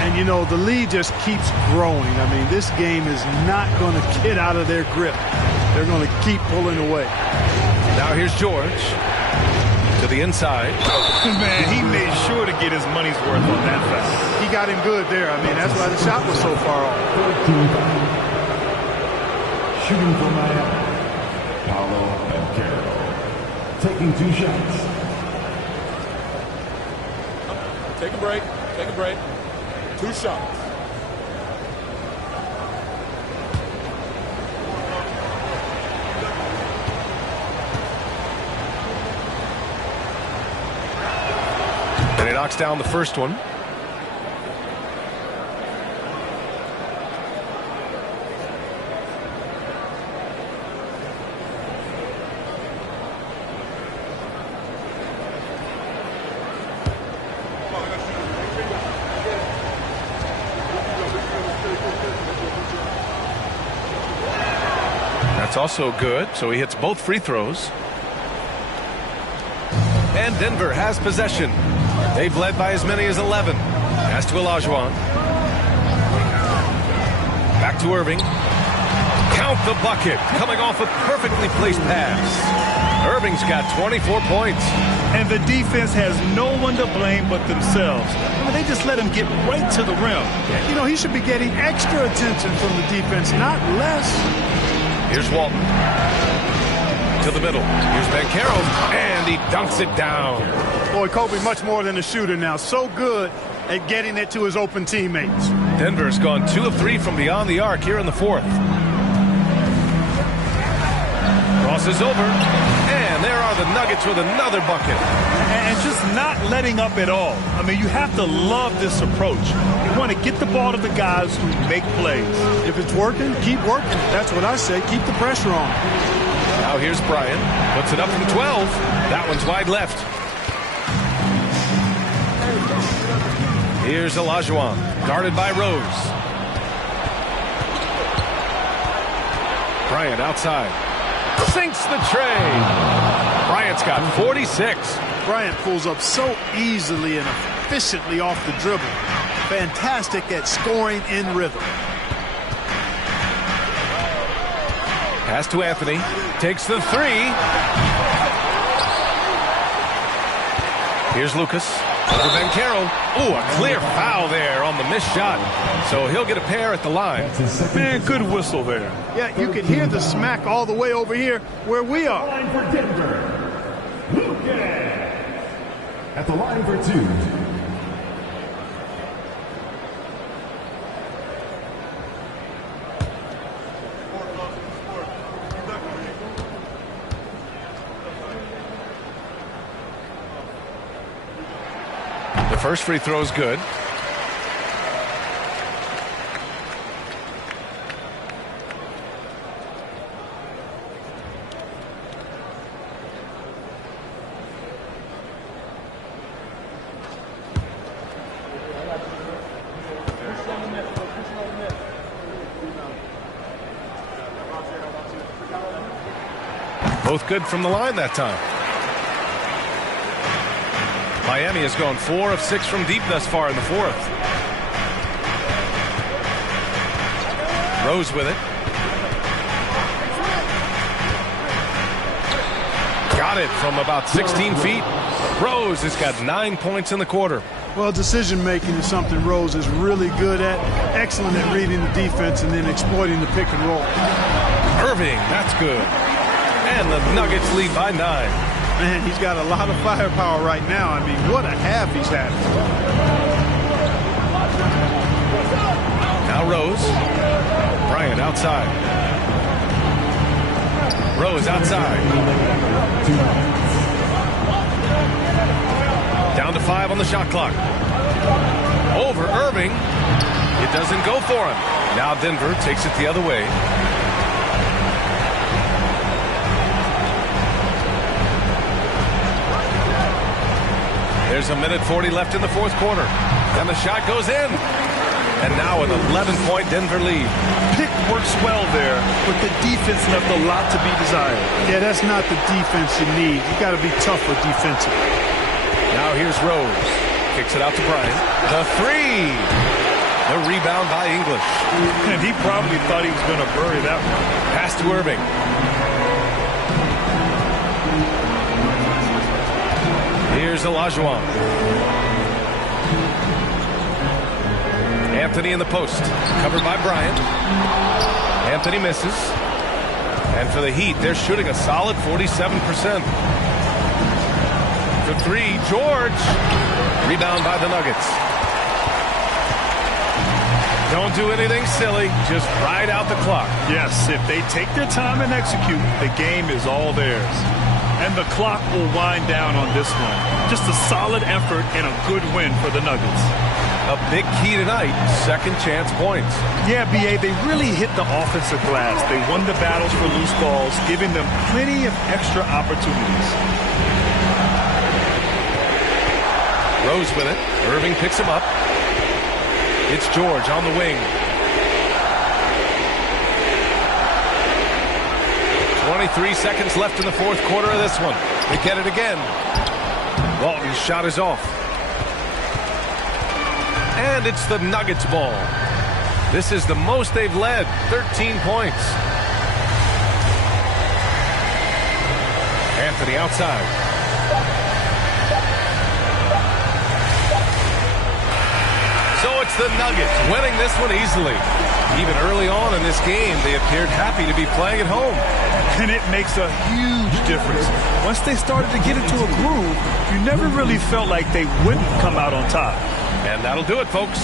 And, you know, the lead just keeps growing. I mean, this game is not going to get out of their grip. They're going to keep pulling away. Now here's George to the inside. Man, he made sure to get his money's worth on that foul. He got him good there. I mean, that's why the shot was so far off. Shooting for Miami, Paolo Banchero. Taking 2 shots. Take a break. Take a break. 2 shots. And he knocks down the first one. That's also good, so he hits both free throws. And Denver has possession. They've led by as many as 11. Pass to Olajuwon. Back to Irving. Count the bucket. Coming off a perfectly placed pass. Irving's got 24 points. And the defense has no one to blame but themselves. They just let him get right to the rim. You know, he should be getting extra attention from the defense, not less. Here's Walton. To the middle. Here's Banchero. And he dunks it down. Boy, Kobe much more than a shooter now. So good at getting it to his open teammates. Denver's gone 2 of 3 from beyond the arc here in the fourth. Crosses over. And there are the Nuggets with another bucket. And just not letting up at all. I mean, you have to love this approach. You want to get the ball to the guys who make plays. If it's working, keep working. That's what I say. Keep the pressure on. Now here's Bryant. Puts it up from 12. That one's wide left. Here's Olajuwon. Guarded by Rose. Bryant outside. Sinks the tray. Bryant's got 46. Bryant pulls up so easily and efficiently off the dribble. Fantastic at scoring in rhythm. Pass to Anthony. Takes the 3. Here's Lucas. Over Banchero. Ooh, a clear foul there on the missed shot. So he'll get a pair at the line. Man, good whistle there. Yeah, you can hear the smack all the way over here where we are. Line for Denver, Lucas. At the line for 2. The first free throw is good. Both good from the line that time. Miami has gone 4 of 6 from deep thus far in the fourth. Rose with it. Got it from about 16 feet. Rose has got 9 points in the quarter. Well, decision-making is something Rose is really good at. Excellent at reading the defense and then exploiting the pick and roll. Irving, that's good. And the Nuggets lead by 9. Man, he's got a lot of firepower right now. I mean, what a half he's had. Now Rose. Bryant outside. Rose outside. Down to 5 on the shot clock. Over Irving. It doesn't go for him. Now Denver takes it the other way. There's a minute 40 left in the fourth quarter. And the shot goes in. And now an 11-point Denver lead. Pick works well there, but the defense left a lot to be desired. Yeah, that's not the defense you need. You got to be tougher defensively. Now here's Rose. Kicks it out to Bryant. The 3. The rebound by English. And he probably thought he was going to bury that one. Pass to Irving. Here's Olajuwon. Anthony in the post. Covered by Bryant. Anthony misses. And for the Heat, they're shooting a solid 47%. The 3, George. Rebound by the Nuggets. Don't do anything silly. Just ride out the clock. Yes, if they take their time and execute, the game is all theirs. And the clock will wind down on this one. Just a solid effort and a good win for the Nuggets. A big key tonight, second chance points. Yeah, B.A., they really hit the offensive glass. They won the battles for loose balls, giving them plenty of extra opportunities. Rose with it. Irving picks him up. It's George on the wing. 23 seconds left in the fourth quarter of this one. They get it again. Walton's shot is off. And it's the Nuggets ball. This is the most they've led, 13 points. Anthony outside. So it's the Nuggets winning this one easily. Even early on in this game, they appeared happy to be playing at home. And it makes a huge difference. Once they started to get into a groove, you never really felt like they wouldn't come out on top. And that'll do it, folks.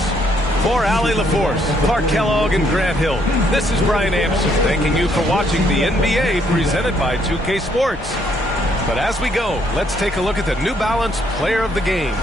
For Allie LaForce, Clark Kellogg, and Grant Hill, this is Brian Anderson thanking you for watching the NBA presented by 2K Sports. But as we go, let's take a look at the New Balance Player of the Game.